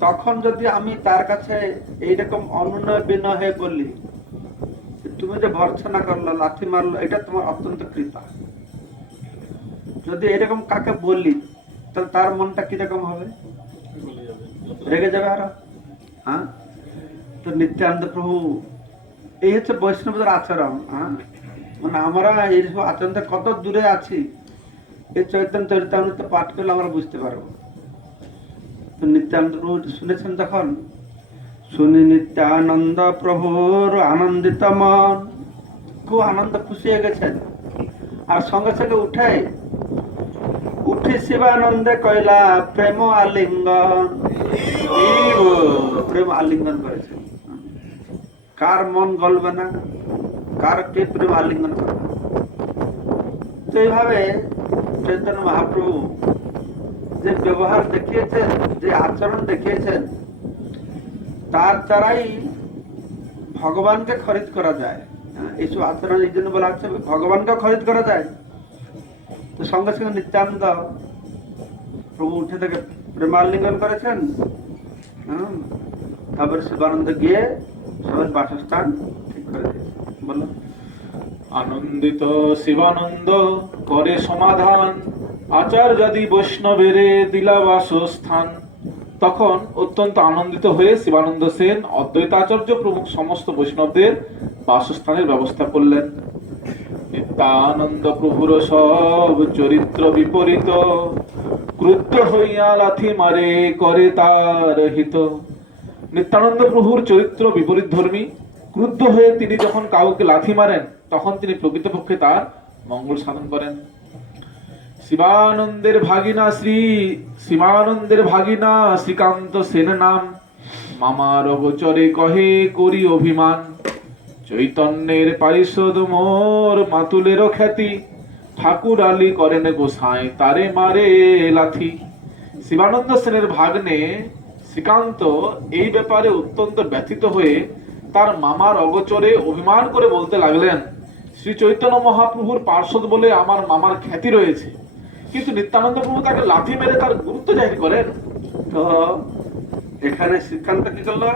তখন যদি আমি তার কাছে এইরকম অনুনয় বিনয় হয়ে বলি তুমি যে ভর্ৎসনা করলো, লাথি মারলো, এটা তোমার অত্যন্ত কৃপা, যদি এরকম কাকে বললি তাহলে তার মনটা কিরকম হবে? রেগে যাবে আরো। হ্যাঁ, তো নিত্যানন্দ প্রভু এই হচ্ছে বৈষ্ণবদের আচরণ। মানে আমরা এই আচরণ থেকে কত দূরে আছি এই চৈতন্য চরিতামৃত পাঠ করলে আমরা বুঝতে পারবো। তো নিত্যানন্দ প্রভু শুনেছেন যখন, শুনি নিত্যানন্দ প্রভুর আনন্দিত মন, খুব আনন্দ খুশি হয়ে গেছেন। আর সঙ্গে সঙ্গে উঠি শিবানন্দে কইলা প্রেম আলিঙ্গন, প্রেম আলিঙ্গন করেছেন। কার মন গলবে না, কার কে প্রেম আলিঙ্গন করবে? তো এইভাবে চৈতন্য মহাপ্রভু যে ব্যবহার দেখিয়েছেন, যে আচরণ দেখিয়েছেন, তার দ্বারাই ভগবানকে খরিদ করা যায়। এইসব আচরণ এই জন্য বলা হচ্ছে ভগবানকে খরিদ করা যায়। তো সঙ্গে সঙ্গে নিত্যানন্দ প্রভু উঠে থেকে প্রেমালিঙ্গন করেছেন। তারপরে শিবানন্দ গিয়ে সবার বাসস্থান ঠিক করে দিয়েছে। বলো। আনন্দিত শিবানন্দ করে সমাধান, আচার্যাদি বৈষ্ণবেরে দিলা বাসস্থান। তখন অত্যন্ত আনন্দিত হয়ে শিবানন্দ সেন অদ্বৈতাচার্য প্রমুখ সমস্ত বৈষ্ণবদের বাসস্থানের ব্যবস্থা করলেন। নিত্যানন্দ প্রভুর সব চরিত্র বিপরীত, ক্রুদ্ধ হইয়া লাথি মারে করে তার হিত। নিত্যানন্দ প্রভুর চরিত্র বিপরীত ধর্মী। ক্রুদ্ধ হয়ে তিনি যখন কাউকে লাথি মারেন তখন তিনি প্রকৃতপক্ষে তার মঙ্গল সাধন করেন। শিবানন্দের ভাগিনা শ্রীকান্ত সেন নাম, মামার অগোচরে কহে করি অভিমান। চৈতন্যের পারিষদ মোর মাতুলেরও খ্যাতি, ঠাকুর আলী করেন গোসাই তারে মারে লাথি। শিবানন্দ সেনের ভাগ্নে শ্রীকান্ত এই ব্যাপারে অত্যন্ত ব্যথিত হয়ে তার মামার অগোচরে অভিমান করে বলতে লাগলেন, শ্রী চৈতন্য মহাপ্রভুর পার্ষদ বলে আমার মামার খ্যাতি রয়েছে, কিন্তু নিত্যানন্দ প্রভু তাকে লাথি মেরে তার গুরুত্ব জাহির করেন। তো এখানে শ্রীকান্ত কি করলো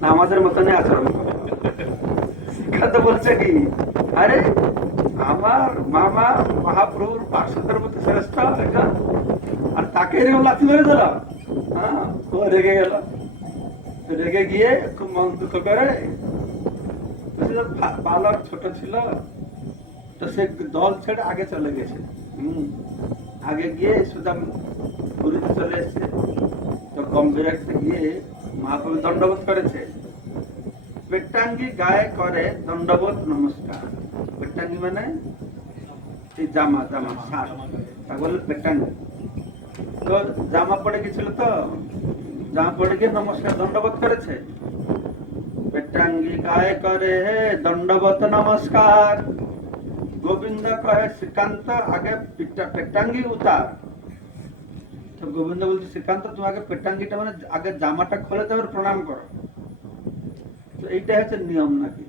না, আমাদের মতনই আচরণ করলো। শ্রীকান্ত বলছে কি, আরে আমার মামা মহাপ্রভুর পার্শ্বদের মধ্যে শ্রেষ্ঠ এটা, আর তাকে এরকম লাথি মেরে দিল। হ্যাঁ, ও রেগে গেল। রেগে গিয়ে খুব মন দুঃখ করে, বালক ছোট ছিল তো সে দল ছেড়ে আগে চলে গেছে। আগে গিয়ে সুদাম পুরীতে চলে এসছে। তো গম্ভীরাতে গিয়ে মহাপ্রভু দণ্ডবোধ করেছে। পেটাঙ্গি গায়ে করে দণ্ডবোধ নমস্কার। পেটাঙ্গি মানে এই জামা জামা শার্ট, তা বলে পেটাঙ্গি। তো জামা পড়ে গেছিল, তো জামা পড়ে গিয়ে নমস্কার দণ্ডবোধ করেছে। পেটাঙ্গি গায়ে করে দণ্ডবোধ নমস্কার। গোবিন্দ কহে শ্রীকান্ত আগে পেটাঙ্গি উতার। তো গোবিন্দ বলছে, শ্রীকান্ত তুমি আগে পেটাঙ্গিটা মানে আগে জামাটা খোলে তারপর প্রণাম করো। তো এইটা হচ্ছে নিয়ম নাকি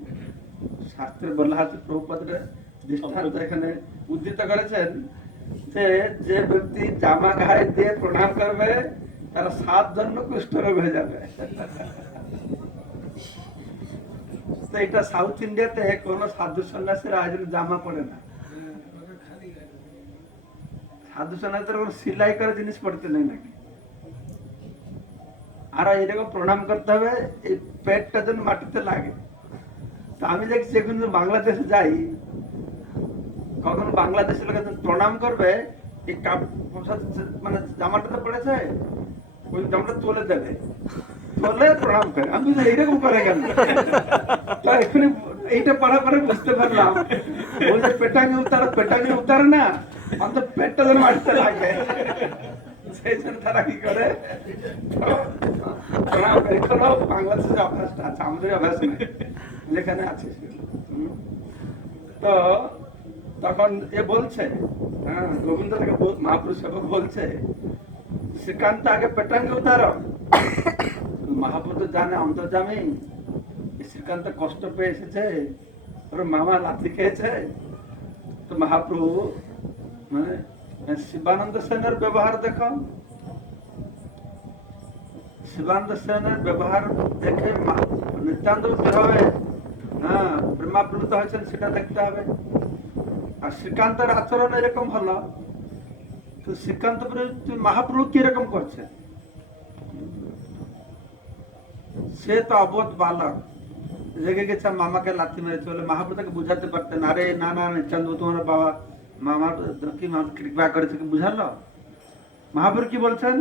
শাস্ত্রে বলা আছে। প্রভুপাদের দৃষ্টান্ত এখানে উদ্ধৃত করেছেন যে যে ব্যক্তি জামা গায়ে দিয়ে প্রণাম করবে তারা 7 জন্ম কুষ্ঠরোগ হয়ে যাবে। তো এটা সাউথ ইন্ডিয়াতে কোন সাধু সন্ন্যাসীরা আজ জামা পরে না। সাধু সন্ন্যাসীরা কোন সেলাই করে জিনিস পড়তে নেই নাকি। আর এরকম প্রণাম করতে হবে, এই পেটটা যেন মাটিতে লাগে। তো আমি দেখছি এখন বাংলাদেশে যাই, কখন বাংলাদেশের লোক প্রণাম করবে, এই কাপ মানে জামাটাতে পড়েছে ওই জামাটা তুলে দেবে, তুলে প্রণাম করে। আমি এইরকম করে কেন? তো এখানে এইটা পড়া পরে বুঝতে পারলাম বলছে পেটাঙ্গি উতারে না, অন্তত পেটটা যেন মাটিতে লাগে। সেই জন্য তারা কি করে প্রণাম করে। এখনো বাংলাদেশের অভ্যাসটা আছে, আমাদের অভ্যাস নেই, যেখানে আছে। তো তখন এ বলছে, হ্যাঁ, গোবিন্দ থেকে মহাপুরুষ সেবক বলছে, শ্রীকান্ত আগে পেটাঙ্গি উতারো। মহাপুরুষ তো জানে অন্তর্জামী, শ্রীকান্ত কষ্ট পেয়ে এসেছে, ওর মামা লাথি খেয়েছে। তো মহাপ্রভু মানে শিবানন্দ সেনের ব্যবহার দেখো। শিবানন্দ সেনের ব্যবহার দেখে নিত্যান্ত কিভাবে প্রেমাপ্লুত হয়েছেন সেটা দেখতে হবে। আর শ্রীকান্তের আচরণ এরকম হলো, তো শ্রীকান্ত মহাপ্রভু কিরকম করছে? সে তো অবোধ বালক, রেগে গেছে, মামাকে লাথি মেরেছে বলে মহাপ্রভু তাকে বুঝাতে পারতেন, আরে না না নিত্যান্ত তোমার বাবা মামার কি কৃপা করেছে, কি বুঝালো? মহাপ্রভু কি বলছেন?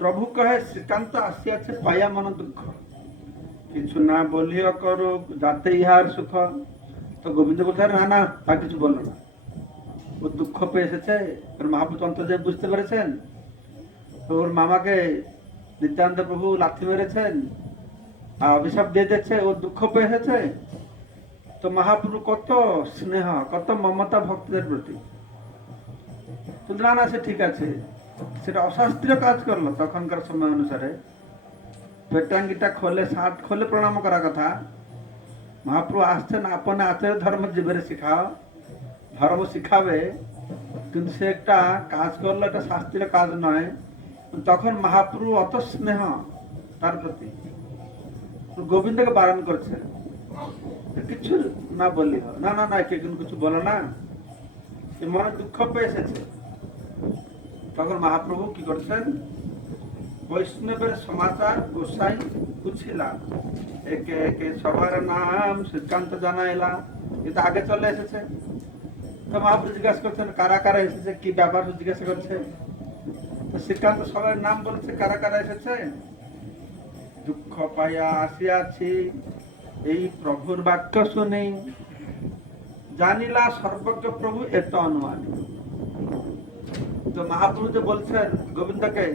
প্রভু কহে শ্রীকান্ত আসিয়াছে পাইয়া মন দুঃখ, কিছু না বলিও করো যাতে ইহার সুখ। তো গোবিন্দ বলছে, না না তা কিছু বললো না, ও দুঃখ পেয়ে এসেছে। মহাপ্রভু অন্তর্যামী বুঝতে পেরেছেন, ওর মামাকে নিত্যানন্দ প্রভু লাথি মেরেছেন আর অভিশাপ দিয়ে দিচ্ছে, ও দুঃখ পেয়ে এসেছে। তো মহাপ্রভু কত স্নেহ, কত মমতা ভক্তদের প্রতি। না না সে ঠিক আছে, সেটা অশাস্ত্রীয় কাজ করলো তখনকার সময় অনুসারে। পেটাঙ্গিটা খোলে, শার্ট খোলে প্রণাম করা কথা। মহাপ্রভু আসছেন আপনে আচার্য ধর্ম জীবের শিখাও, ধর্ম শিখাবে, কিন্তু সে একটা কাজ করলো, এটা শাস্ত্রীয় কাজ নয়। তখন মহাপ্রভু অত স্নেহ তার প্রতি, গোবিন্দকে বারণ করছে কিছু না বললি, না না না কে কিছু বলো না, সে মনে দুঃখ পেয়ে এসেছে। তখন মহাপ্রভু কি করছেন? বৈষ্ণবের সমাচার গোসাই বুঝিলা, একে একে সবার নাম সিদ্ধান্ত জানাইলা, কিন্তু আগে চলে এসেছে। তো মহাপ্রভু জিজ্ঞাসা করছেন কারা কারা এসেছে, কি ব্যাপার জিজ্ঞাসা করছে। তো শ্রীকান্ত সবার নাম বলছে কারা কারা এসেছে। দুঃখ পাইয়া আসিয়াছি, এই প্রভুর বাক্য শুনি জানিলা সর্বজ্ঞ প্রভু এত অনুমান। তো মহাপ্রভু যে বলছেন গোবিন্দকে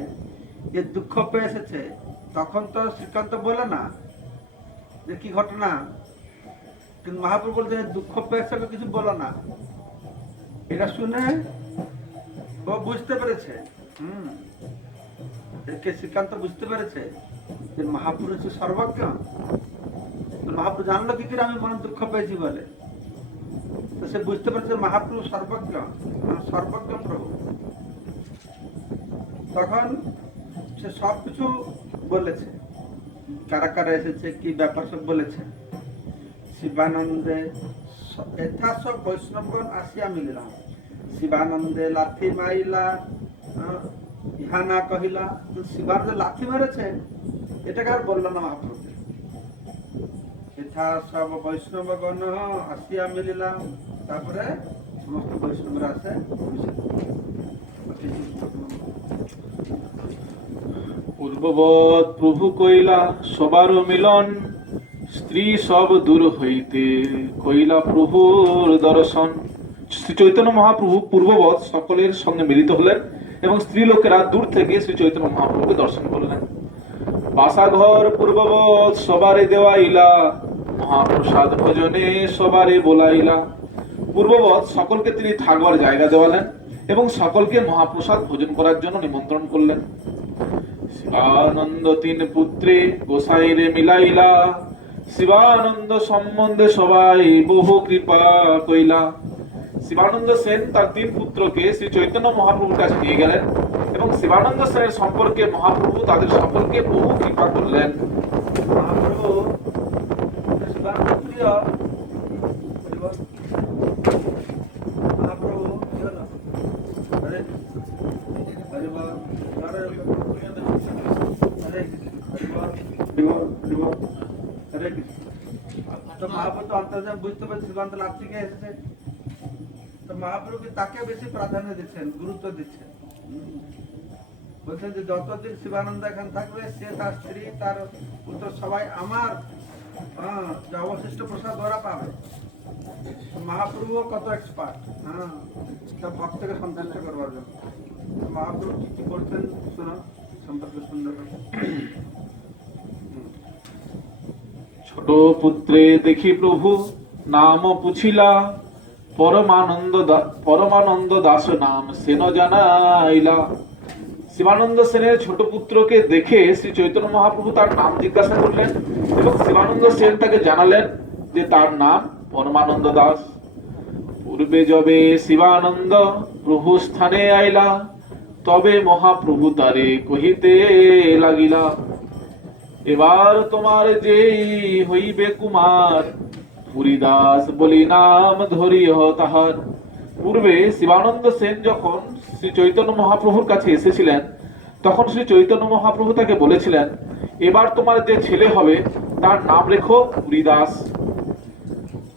যে দুঃখ পেয়ে এসেছে, তখন তো শ্রীকান্ত বলে না যে কি ঘটনা, কিন্তু মহাপ্রভু বলছে দুঃখ পেয়েছে কিছু বলো না। এটা শুনে ও বুঝতে পেরেছে, একে শ্রীকান্ত বুঝতে পেরেছে যে মহাপুরুষ হচ্ছে সর্বজ্ঞ। মহাপুরুষ জানলো কি করে আমি মনে দুঃখ পেয়েছি বলে, তো সে বুঝতে পেরেছে মহাপ্রভু সর্বজ্ঞ, সর্বজ্ঞ প্রভু। তখন সে সবকিছু বলেছে, কারা কারা এসেছে, কি ব্যাপার সব বলেছে। শিবানন্দে এথা সব বৈষ্ণবগণ আসিয়া মিলিলাম, শিবানন্দে লাথি মাইলা ইহা না কহিলা। শিবানন্দে লাথি মেরেছে এটাকে আর বললো না মহাপ্রভু। এথা সব বৈষ্ণবগণ আসিয়া মিলিলাম, তারপরে সমস্ত বৈষ্ণবরা আসে। পূর্ববৎ প্রভু কইলা সবার মিলন, স্ত্রী সব দূর হইতে কইলা প্রভুর দর্শন। শ্রী চৈতন্য মহাপ্রভু পূর্ববৎ সকলের সঙ্গে মিলিত হলেন এবং স্ত্রী লোকেরা দূর থেকে শ্রী চৈতন্য মহাপ্রভুকে দর্শন করলেন। বাসাঘর পূর্ববৎ সবারে দেওয়াইলা, মহাপ্রসাদ ভোজনে সবারে বোলাইলা। পূর্ববৎ সকলকে তিনি থাকবার জায়গা দেওয়ালেন এবং সকলকে মহাপ্রসাদ ভোজন করার জন্য নিমন্ত্রণ করলেন। শিবানন্দ তিন পুত্রে গোসাইরে মিলাইলা, শিবানন্দ সম্বন্ধে সবাই বহু কৃপা কইলা। শিবানন্দ সেন তার তিন পুত্রকে শ্রী চৈতন্য মহাপ্রভুর কাছে নিয়ে গেলেন এবং শিবানন্দ সেনের সম্পর্কে মহাপ্রভু তাদের সকলকে বহু কৃপা করলেন। মহাপ্রভু শিবানন্দ প্রিয়, মহাপ্রভু কি হলো? হরে হরে বল, হরে হরে হরে কৃষ্ণ। তো মহাপ্রভু তো অন্তর্যামী বুঝতে পারছে শিবান্ত লাভ থেকে এসেছে, তো মহাপ্রভু তাকে বেশি প্রাধান্য দিচ্ছেন, গুরুত্ব দিচ্ছেন। বলছেন যে যতদিন শিবানন্দ এখানে থাকবে, সে তার স্ত্রী তার পুত্র সবাই আমার যে অবশিষ্ট প্রসাদ ওরা পাবে। মহাপ্রভু কত এক্সপার্ট, তার ভক্তকে সন্তুষ্ট করবার জন্য। মহাপ্রভু কি কি করছেন শোনো, সম্পর্কে সুন্দর। ছোট পুত্রে দেখি প্রভু নাম পুছিলা, পরমানন্দ দাস নাম সেন জানাইলা। শিবানন্দ সেনের ছোট পুত্রকে দেখে শ্রী চৈতন্য মহাপ্রভু তার নাম জিজ্ঞাসা করলেন এবং শিবানন্দ সেন তাকে জানালেন যে তার নাম পরমানন্দ দাস। পূর্বে যবে শিবানন্দ প্রভু স্থানে আইলা, তবে মহাপ্রভু তারে কহিতে লাগিলা, এবার তোমার যেই হইবে কুমার, পুরীদাস বলি নাম ধরিও তাহার। পূর্বে শিবানন্দ সেন যখন শ্রী চৈতন্য মহাপ্রভুর কাছে এসেছিলেন, তখন শ্রী চৈতন্য মহাপ্রভু তাকে বলেছিলেন, এবার তোমার যে ছেলে হবে তার নাম রেখো পুরীদাস।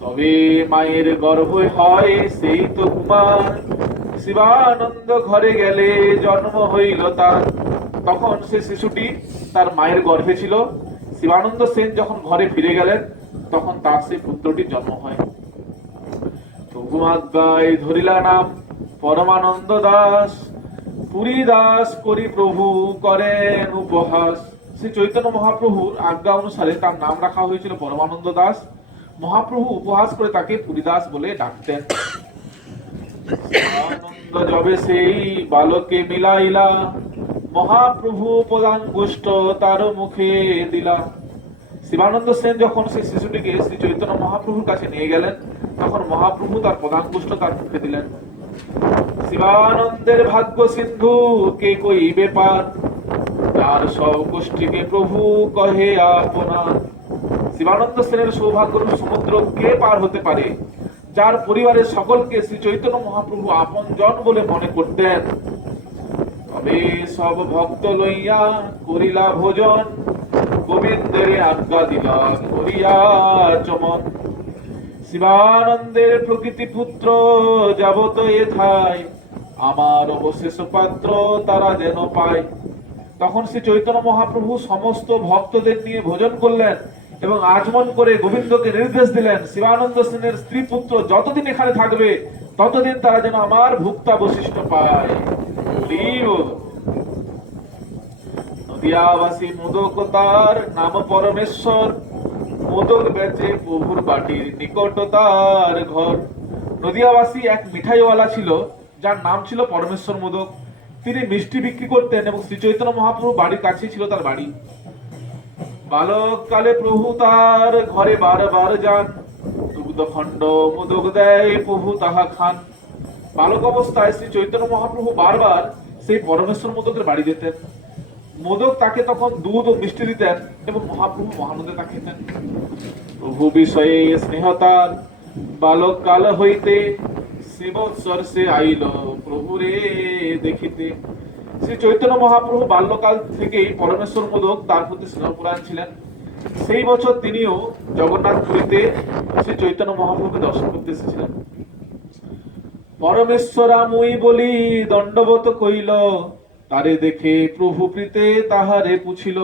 তবে মায়ের গর্ভে হয় সেই তো কুমার, শিবানন্দ ঘরে গেলে জন্ম হইল তার। তখন সে শিশুটি তার মায়ের গর্ভে ছিল। শিবানন্দ সেন যখন ঘরে ফিরে গেলেন, তখন তার সেই পুত্রটির জন্ম হয়। প্রভু আজ্ঞায় ধরিলা নাম পরমানন্দ দাস, পুরী দাস করি প্রভু করেন উপহাস। শ্রী চৈতন্য মহাপ্রভুর আজ্ঞা অনুসারে তার নাম রাখা হয়েছিল পরমানন্দ দাস। মহাপ্রভু উপহাস করে তাকে পুরীদাস বলে ডাকতেন। আনন্দ যবে সেই বালকে মিলাইলা, মহাপ্রভু পদাঙ্গুষ্ঠ তার মুখে দিলা। শিবানন্দ সেন যখন সেই শিশুটিকে শ্রী চৈতন্য মহাপ্রভুর কাছে নিয়ে গেলেন, তখন মহাপ্রভু তার পদাঙ্গুষ্ঠ তার মুখে দিলেন। শিবানন্দের ভাগ্য সিন্ধু কে কইবে পার, তার সব গোষ্ঠীকে প্রভু কহে আপনার। শিবানন্দ সেনের সৌভাগ্যের সমুদ্র কে পার হতে পারে, যার পরিবারের সকলকে শ্রী চৈতন্য মহাপ্রভু আপন জন বলে মনে করতেন। তবে সব ভক্ত লইয়া করিলা ভোজন, গোবিন্দের আজ্ঞা দিলা করিয়া চমন। শিবানন্দের প্রকৃতি পুত্র যাবত এথায়, আমার অবশেষ পাত্র তারা যেন পায়। তখন শ্রী চৈতন্য মহাপ্রভু সমস্ত ভক্তদের নিয়ে ভোজন করলেন এবং আচমন করে গোবিন্দকে নির্দেশ দিলেন, শিবানন্দ সেনের স্ত্রী পুত্র যতদিন এখানে থাকবে ততদিন তারা যেন আমার ভুক্তাবশিষ্ট পায়। নদিয়াবাসী মোদক তার নাম পরমেশ্বর, মোদক বেচে প্রভুর বাটির নিকট তার ঘর। নদিয়াবাসী এক মিঠাইওয়ালা ছিল যার নাম ছিল পরমেশ্বর মোদক। তিনি মিষ্টি বিক্রি করতেন এবং শ্রী চৈতন্য মহাপ্রভু বাড়ির কাছেই ছিল তার বাড়ি। বালককালে প্রভু তার ঘরে বারবার যান, দুগ্ধখণ্ড মোদক দেয় প্রভু তাহা খান। বালক অবস্থায় শ্রী চৈতন্য মহাপ্রভু বারবার সেই পরমেশ্বর মোদকের বাড়ি যেতেন। মোদক তাকে তখন দুধ ও মিষ্টি দিতেন এবং মহাপ্রভু মহানন্দে তা খেতেন। প্রভু বিষয়ে স্নেহতার বালক কাল হইতে শ্রীবৎসর সে আইল প্রভুরে দেখিতে। শ্রী চৈতন্য মহাপ্রভু বাল্যকাল থেকেই পরমেশ্বর মোদক তার প্রতি স্নেহপরায়ণ ছিলেন। সেই বছর তিনিও জগন্নাথপুরীতে শ্রী চৈতন্য মহাপ্রভুকে দর্শন করতে এসেছিলেন। পরমেশ্বরা মুই বলি দণ্ডবত কইল, তারে দেখে প্রভু প্রীতে তাহারে পুছিল।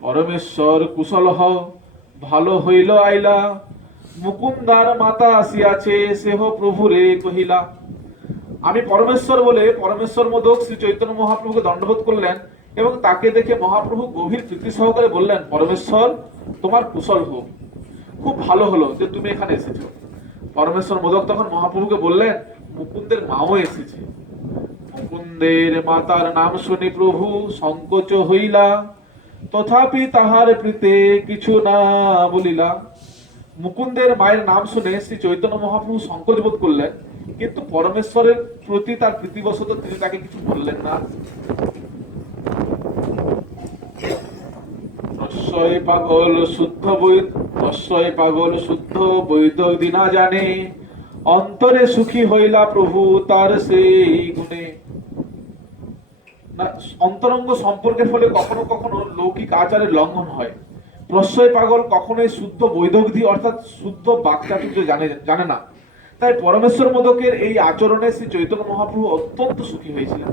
পরমেশ্বর কুশল হ, ভালো হইল আইলা, মুকুন্দার মাতা আসিয়াছে সেহ প্রভুরে কহিলা। আমি পরমেশ্বর বলে পরমেশ্বর মোদক শ্রী চৈতন্য মহাপ্রভুকে দণ্ডবোধ করলেন এবং তাকে দেখে মহাপ্রভু গভীর প্রীতি সহকারে বললেন, পরমেশ্বর তোমার কুশল হোক, খুব ভালো হলো যে তুমি এখানে এসেছো। পরমেশ্বর মোদক তখন মহাপ্রভুকে বললেন, মুকুন্দের মাও এসেছে। মুকুন্দের মাতার নাম শুনি প্রভু সংকোচ হইলা, তথাপি তাহার প্রীতে কিছু না বলিলা। মুকুন্দের মায়ের নাম শুনে শ্রী চৈতন্য মহাপ্রভু সংকোচ বোধ করলেন, কিন্তু পরমেশ্বরের প্রতি তার প্রীতিবশত তিনি তাকে কিছু বললেন না। তস্যই পাগল শুদ্ধ বৈদ দিনা জানে, অন্তরে সুখী হইলা প্রভু তার সেই গুণে। না, অন্তরঙ্গ সম্পর্কের ফলে কখনো কখনো লৌকিক আচারের লঙ্ঘন হয়। প্রশ্রয় পাগল কখনোই শুদ্ধ বৈদগ্ধি অর্থাৎ শুদ্ধ বাক্যাচুর্য জানে না। তাই পরমেশ্বর মোদকের এই আচরণে শ্রী চৈতন্য মহাপ্রভু অত্যন্ত সুখী হয়েছিলেন।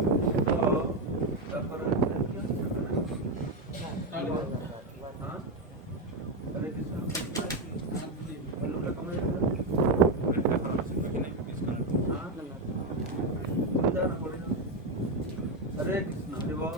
হরে কৃষ্ণ, হরে বল।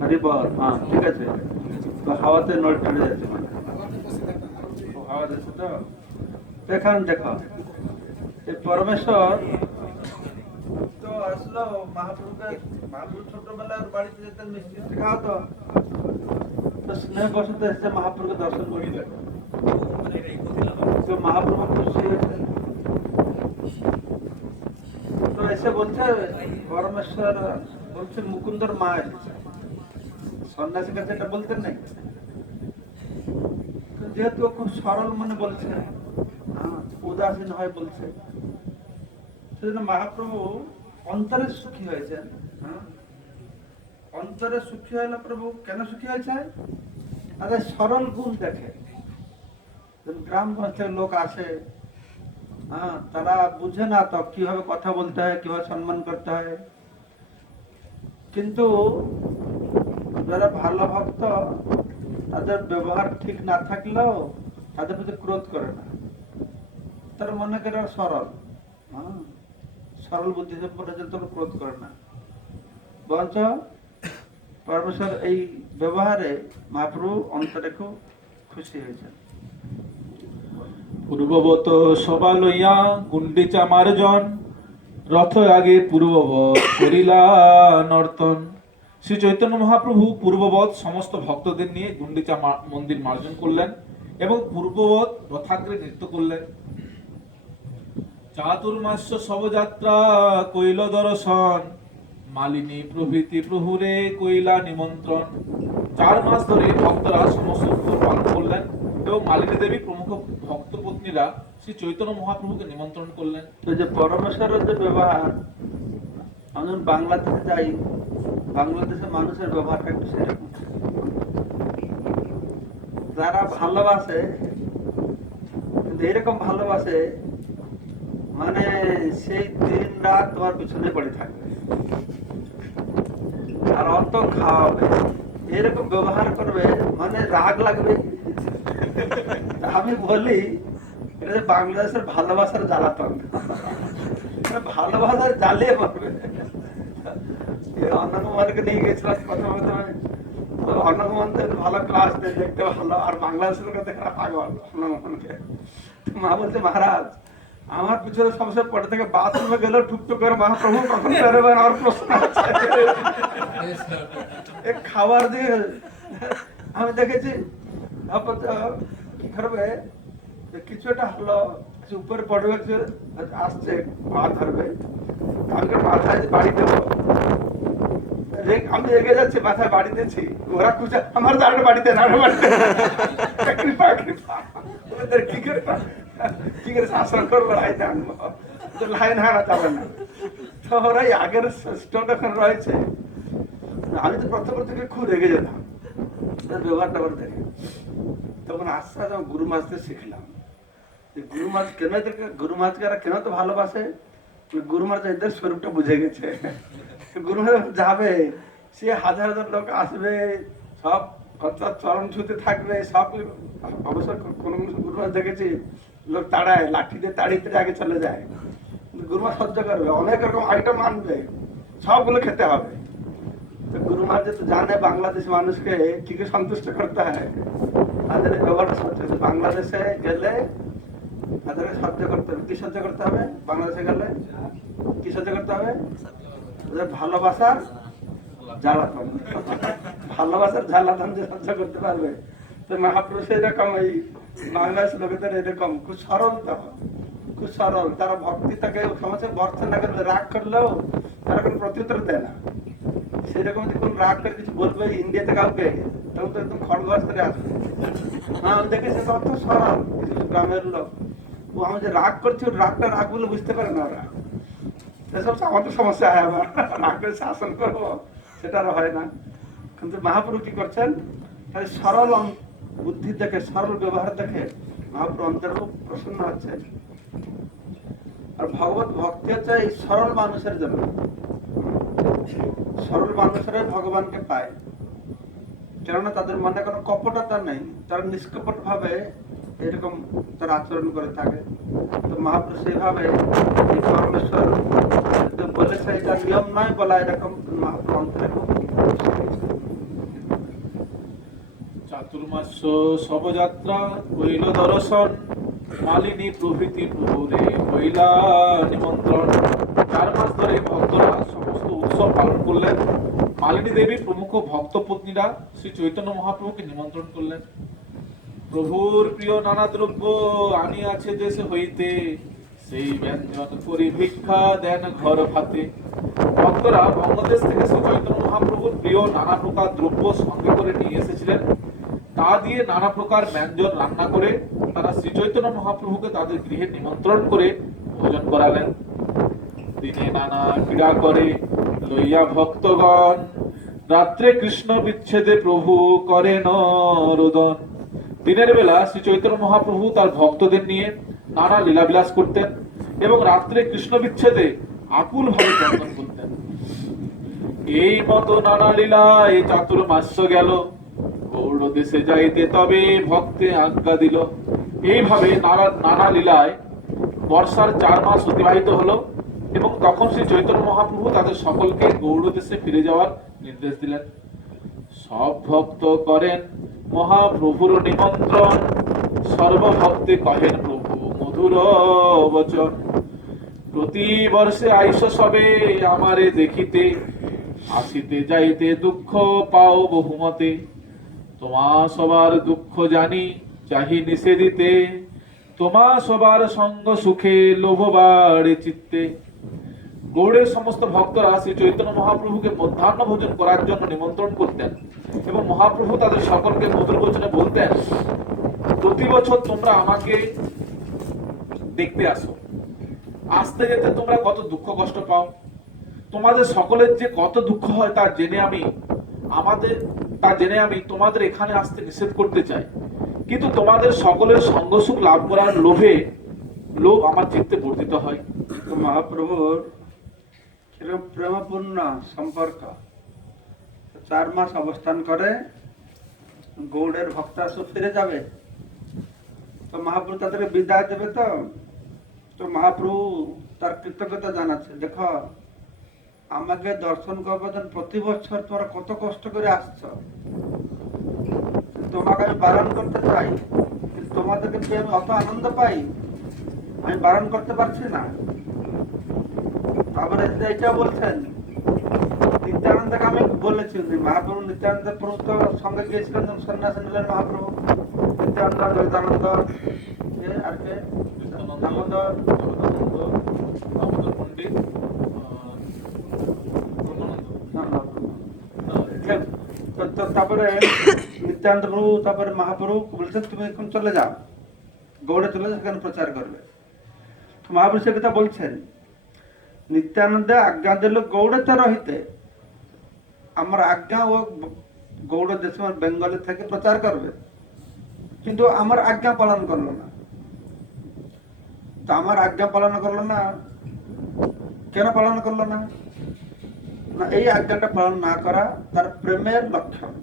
হরি বল। হ্যাঁ ঠিক আছে, হাওয়াতে নড়ে চলে যাচ্ছে, মানে হাওয়া যাচ্ছে তো। এখানে দেখো এই পরমেশ্বর তো আসলো মহাপ্রভুকে, মহাপ্রভু ছোটবেলায় বাড়িতে যেতেন, মিষ্টি খাওয়াতো, তো স্নেহ বসত এসে মহাপ্রভুকে দর্শন করি। তো মহাপ্রভু খুশি হয়েছে, তো এসে বলছে পরমেশ্বর বলছে মুকুন্দর মা এসেছে। সন্ন্যাসীর কাছে এটা বলতেন নাই, যেহেতু খুব সরল মনে বলছে, উদাসীন হয় বলছে, সেজন্য মহাপ্রভু অন্তরে সুখী হয়েছেন। অন্তরে সুখী হইলে প্রভু কেন সুখী হয়েছে? তাদের সরল গুণ দেখে। গ্রামগঞ্জ থেকে লোক আসে, তারা বুঝে না তো কিভাবে কথা বলতে হয়, কিভাবে সম্মান করতে হয়, কিন্তু যারা ভালো ভক্ত তাদের ব্যবহার ঠিক না থাকলেও তাদের প্রতি ক্রোধ করে না। তারা মনে করে সরল, সরল বুদ্ধি সম্পন্ন, ক্রোধ করে না। বরঞ্চ পরমেশ্বর এই ব্যবহারে মহাপ্রভু অন্তরে খুব খুশি হয়েছে। পূর্ববত সভা লইয়া গুন্ডিচা মার্জন, রথ আগে পূর্ববৎ করিলা নর্তন। শ্রী চৈতন্য মহাপ্রভু পূর্ববৎ সমস্ত ভক্তদের নিয়ে গুন্ডিচা মন্দির মার্জন করলেন এবং পূর্ববৎ রথাগ্রে নৃত্য করলেন। চাতুর্মাস্য শবযাত্রা কইল দর্শন, মালিনী প্রভৃতি প্রভুরে কইলা নিমন্ত্রণ। 4 মাস ধরে ভক্তরা সমস্ত উৎসব পালন করলেন এবং মালিনী দেবী প্রমুখ ভক্ত পত্নীরা শ্রী চৈতন্য মহাপ্রভুকে নিমন্ত্রণ করলেন। তো যে পরমেশ্বরের যে ব্যবহার, আমি যখন বাংলাদেশে যাই, বাংলাদেশের মানুষের ব্যবহারটা একটু সেরকম। যারা ভালোবাসে, কিন্তু এরকম ভালোবাসে মানে সেই দিন রাত তোমার পিছনে পড়ে থাকবে আর অত খাওয়াবে, এরকম ব্যবহার করবে মানে রাগ লাগবে। আমি বলি এটা যে বাংলাদেশের ভালোবাসার জ্বালাতন, ভালোবাসার জ্বালিয়ে পড়বে। অন্নকুমারকে নিয়ে গেছিলাম প্রথমে, অন্নকুমার ভালো ক্লাস দেয়, দেখতে ভালো, আর বাংলাদেশের লোক দেখে পাগল অন্নকুমারকে। মা বলছে মহারাজ আমার পিছনে সবসময় পড়ে থেকে বাথরুমে গেলেও টুকটুক করে মহাপ্রভু কখন বেরোবেন আমার প্রশ্ন আছে। খাবার দিয়ে আমি দেখেছি কি করবে, কিছু একটা হলো, কিছু উপরে পড়বে, কিছু আসছে পা ধরবে, আমি মাথায় বাড়ি দেবো, আমি এগিয়ে যাচ্ছি মাথায় বাড়ি দিচ্ছি, ওরা খুঁজে আমার দাঁড়ানো বাড়িতে নাড়ো বাড়িতে কৃপা কৃপা ওদের কি করে শাসন করবো, লাইন আনবো, লাইন হারা যাবে না। তো ওরাই আগের স্টোন এখন রয়েছে। আমি তো প্রথম থেকে খুব রেগে যেতাম ব্যবহারটা করে দেখে। তখন আস্তে আস্তে আমি গুরু মাছতে শিখলাম গুরু মাছ কেন এদেরকে, গুরু মাছকে কেন তো ভালোবাসে, গুরু মাছ এদের স্বরূপটা বুঝে গেছে। গুরু মাছ যাবে, সে হাজার হাজার লোক আসবে, সব চরণ ছুতে থাকবে, সব অবশ্য কোনো গুরু মাছ দেখেছি লোক তাড়ায়, লাঠি দিয়ে তাড়িয়ে আগে চলে যায়, গুরু মাছ সহ্য করবে, অনেক রকম আইটেম আনবে, সবগুলো খেতে হবে। তো গুরু মাছ যেহেতু জানে বাংলাদেশ মানুষকে কি কি সন্তুষ্ট করতে হয়, তাদের ব্যবহারটা সহ্য করতে, বাংলাদেশে গেলে তাদেরকে সহ্য করতে হবে। কি সহ্য করতে হবে বাংলাদেশে গেলে, কি সহ্য করতে হবে? ভালোবাসার জ্বালাতন, ভালোবাসার জ্বালাতন যে সহ্য করতে পারবে। তো মহাপুরুষ এরকম, এই বাংলাদেশ লোকেদের এরকম খুব সরল, খুব সরল, তারা ভক্তি তাকে সমস্যা ভর্সা না করলে, রাগ করলেও তারা কোনো প্রত্যুত্তর দেয় না। সেরকম যদি কোন রাগ করে কিছু বলবে ইন্ডিয়াতে কাউকে, তখন তো একদম খড়গড় করে আসবে। হ্যাঁ আমি দেখেছি অত সরল কিছু গ্রামের লোক, ও আমি যে রাগ করছি ওর রাগটা রাগ বলে বুঝতে পারে না ওরা। এসব আমাদের সমস্যা হয়, আমার রাগ করে শাসন করবো সেটা আর হয় না। কিন্তু মহাপ্রভু কি করছেন, তাই সরল বুদ্ধি দেখে, সরল ব্যবহার দেখে মহাপ্রভু অন্তর খুব প্রসন্ন হচ্ছেন। আর ভগবত ভক্তি হচ্ছে এই সরল মানুষের জন্য, সরল মানুষেরা ভগবানকে পায়, কেননা তাদের মনে কোনো কপটতা নেই, তারা নিষ্কপট ভাবে এরকম তারা আচরণ করে থাকে। তো মহাপুরুষ সেইভাবে পরমেশ্বর বলেছে, এটা নিয়ম নয় বলা, এরকম মহাপুরুষ অন্তরে চাতুর্মাস্য শবযাত্রা হইল দর্শন, মালিনী প্রভৃতি প্রভুরে হইলা নিমন্ত্রণ। 4 মাস ধরে ভক্তরা সমস্ত উৎসব পালন করলেন। মালিনী দেবী প্রমুখ ভক্ত পত্নীরা শ্রী চৈতন্য মহাপ্রভুকে নিমন্ত্রণ করলেন। প্রভুর প্রিয় নানা দ্রব্য আনিয়াছে দেশ হইতে, সেই ব্যঞ্জন করি ভিক্ষা দেন ঘর ভাতে। ভক্তরা বাংলাদেশ থেকে শ্রী চৈতন্য মহাপ্রভুর প্রিয় নানা প্রকার দ্রব্য সঙ্গে করে নিয়ে এসেছিলেন। তা দিয়ে নানা প্রকার ব্যঞ্জন রান্না করে তারা শ্রী চৈতন্য মহাপ্রভুকে তাদের গৃহে নিমন্ত্রণ করে ভোজন করালেন। দিনে নানা ক্রীড়া করে লইয়া ভক্তগণ, রাত্রে কৃষ্ণ বিচ্ছেদে প্রভু করেন রোদন। দিনের বেলা শ্রী চৈতন্য মহাপ্রভু তার ভক্তদের নিয়ে নানা লীলাবিলাস করতেন এবং রাত্রে কৃষ্ণ বিচ্ছেদে আকুল ভাবে ক্রন্দন করতেন। এই মতো নানা লীলা এই চাতুর্মাস্য গেল, গৌড় দেশে যাইতে তবে ভক্তে আজ্ঞা দিল। এইভাবে নানা লীলায় বর্ষার 4 মাস অতিবাহিত হলো এবং তখন শ্রী চৈতন্য মহাপ্রভু তাদের সকলকে গৌড় দেশে ফিরে যাওয়ার নির্দেশ দিলেন। সব ভক্ত করেন মহাপ্রভুর নিমন্ত্রণ, সর্বভক্তে কহেন প্রভু মধুর বচন। প্রতি বর্ষে আইস সবে আমারে দেখিতে, আসিতে যাইতে দুঃখ পাও বহুমতে। তোমা সবার দুঃখ জানি চাহি নিষেধিতে, তোমা সবার সঙ্গ সুখে লোভ বাড়ে চিত্তে। গৌড়ের সমস্ত ভক্তরা শ্রী চৈতন্য মহাপ্রভুকে মধ্যাহ্ন ভোজন করার জন্য নিমন্ত্রণ করতেন এবং মহাপ্রভু তাদের সকলকে মধুর বচনে বলতেন, প্রতি বছর তোমরা আমাকে দেখতে আসো, আসতে যেতে তোমরা কত দুঃখ কষ্ট পাও, তোমাদের সকলের যে কত দুঃখ হয় তা জেনে আমি তোমাদের এখানে আসতে নিষেধ করতে চাই, কিন্তু তোমাদের সকলের সঙ্গসুখ লাভ করার লোভ আমার চিত্তে বর্ধিত হয়। তো মহাপ্রভুর কিরকম প্রেমপূর্ণ সম্পর্ক। 4 মাস অবস্থান করে গৌড়ের ভক্তরা সব ফিরে যাবে, তো মহাপ্রভু তাদেরকে বিদায় দেবে। তো মহাপ্রভু তার কৃতজ্ঞতা জানাচ্ছে, দেখো আমাকে দর্শন করবার জন্য প্রতি বছর তোমরা কত কষ্ট করে আসছো, তোমাকে আমি বারণ করতে চাই, কিন্তু তোমাদেরকে পেয়ে আমি অত আনন্দ পাই, আমি বারণ করতে পারছি না। তারপরে এটা বলছেন নিত্যানন্দকে আমি বলেছি, মহাপ্রভু নিত্যানন্দ প্রভু তো সঙ্গে গিয়েছিলেন যখন সন্ন্যাস নিলেন মহাপ্রভু। নিত্যানন্দ, জগদানন্দ, আর কে, দামোদর পণ্ডিত, তারপরে নিত্যানন্দ প্রভু, তারপরে মহাপ্রভু বলছেন তুমি এখন চলে যাও, গৌড়ে চলে যাও, সেখানে প্রচার করবে। তো মহাপ্রভু সে কথা বলছেন, নিত্যানন্দ আজ্ঞা দিল গৌড়েতে রহিতে, আমার আজ্ঞা ও গৌড় দেশ বেঙ্গলে থেকে প্রচার করবে, কিন্তু আমার আজ্ঞা পালন করলো না। তো আমার আজ্ঞা পালন করলো না, কেন পালন করলো না? না, এই আজ্ঞাটা পালন না করা তার প্রেমের লক্ষণ।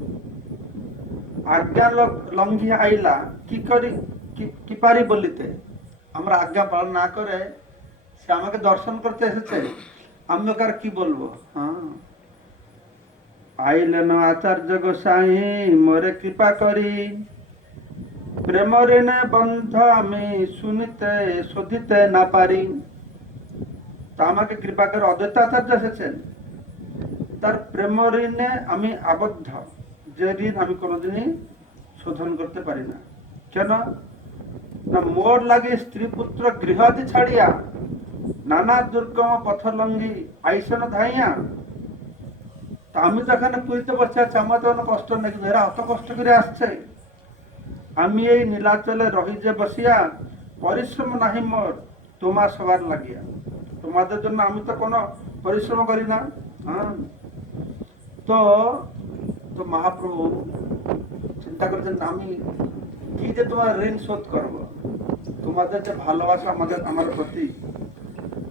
আজ্ঞা লঙ্ঘি আইলা কি পারি বলিতে, আমরা আজ্ঞা পালন না করে সে আমাকে দর্শন করতে এসেছে, আমি ওকে আর কি বলবো? হ্যাঁ, আইলেন আচার্য গোসাই মোরে কৃপা করি, প্রেম ঋণে বন্ধ আমি শুনিতে শোধিতে না পারি। তা আমাকে কৃপা করে অদ্বৈত আচার্য এসেছেন, তার প্রেম ঋণে আমি আবদ্ধ, যে ঋণ আমি কোনোদিনই শোধন করতে পারি না। কেন না, মোর লাগে স্ত্রী পুত্র গৃহাদি ছাড়িয়া নানা দুর্গম পথ লঙ্ঘি আইসন ধাইয়া। তা আমি তো এখানে পুরীতে বসে আছি, আমার তো কোনো কষ্ট নেই, কিন্তু এরা অত কষ্ট করে আসছে। আমি এই নীলাচলে রহি যে বসিয়া, পরিশ্রম নাহি মোর তোমার সবার লাগিয়া। তোমাদের জন্য আমি তো কোনো পরিশ্রম করি না। হ্যাঁ, তো মহাপ্রভু চিন্তা করেছেন, আমি কি যে তোমার ঋণ শোধ করব, তোমাদের যে ভালোবাসা আমার প্রতি,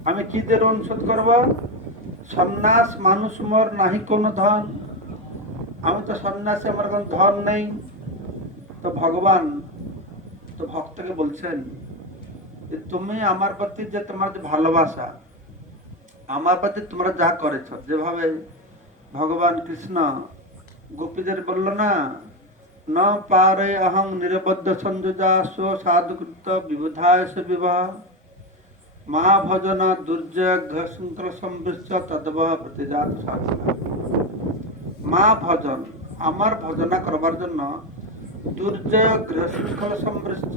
আমি কি যে ঋণ শোধ করব? সন্ন্যাস মানুষ মোর নাহি কোনো ধন, আমি তো সন্ন্যাসী, আমার কোনো ধন নেই। তো ভগবান তো ভক্তকে বলছেন, তুমি আমার প্রতি যে তোমার যে ভালোবাসা, আমার প্রতি তোমরা যা করেছ, যেভাবে ভগবান কৃষ্ণ গোপীদের বলল না, ন পারে অহং নিরবদ্ধ সঞ্জুজা স্ব সাধুকৃত বিবুধায় সে বিবাহ মা ভজনা দুর্জয় ঘ শৃঙ্খল সম্বৃশ্য তদ্ভব প্রতিজাত সাধনা। মা ভজন, আমার ভজনা করবার জন্য দুর্জয় গৃহ শৃঙ্খল সম্বৃশ্য,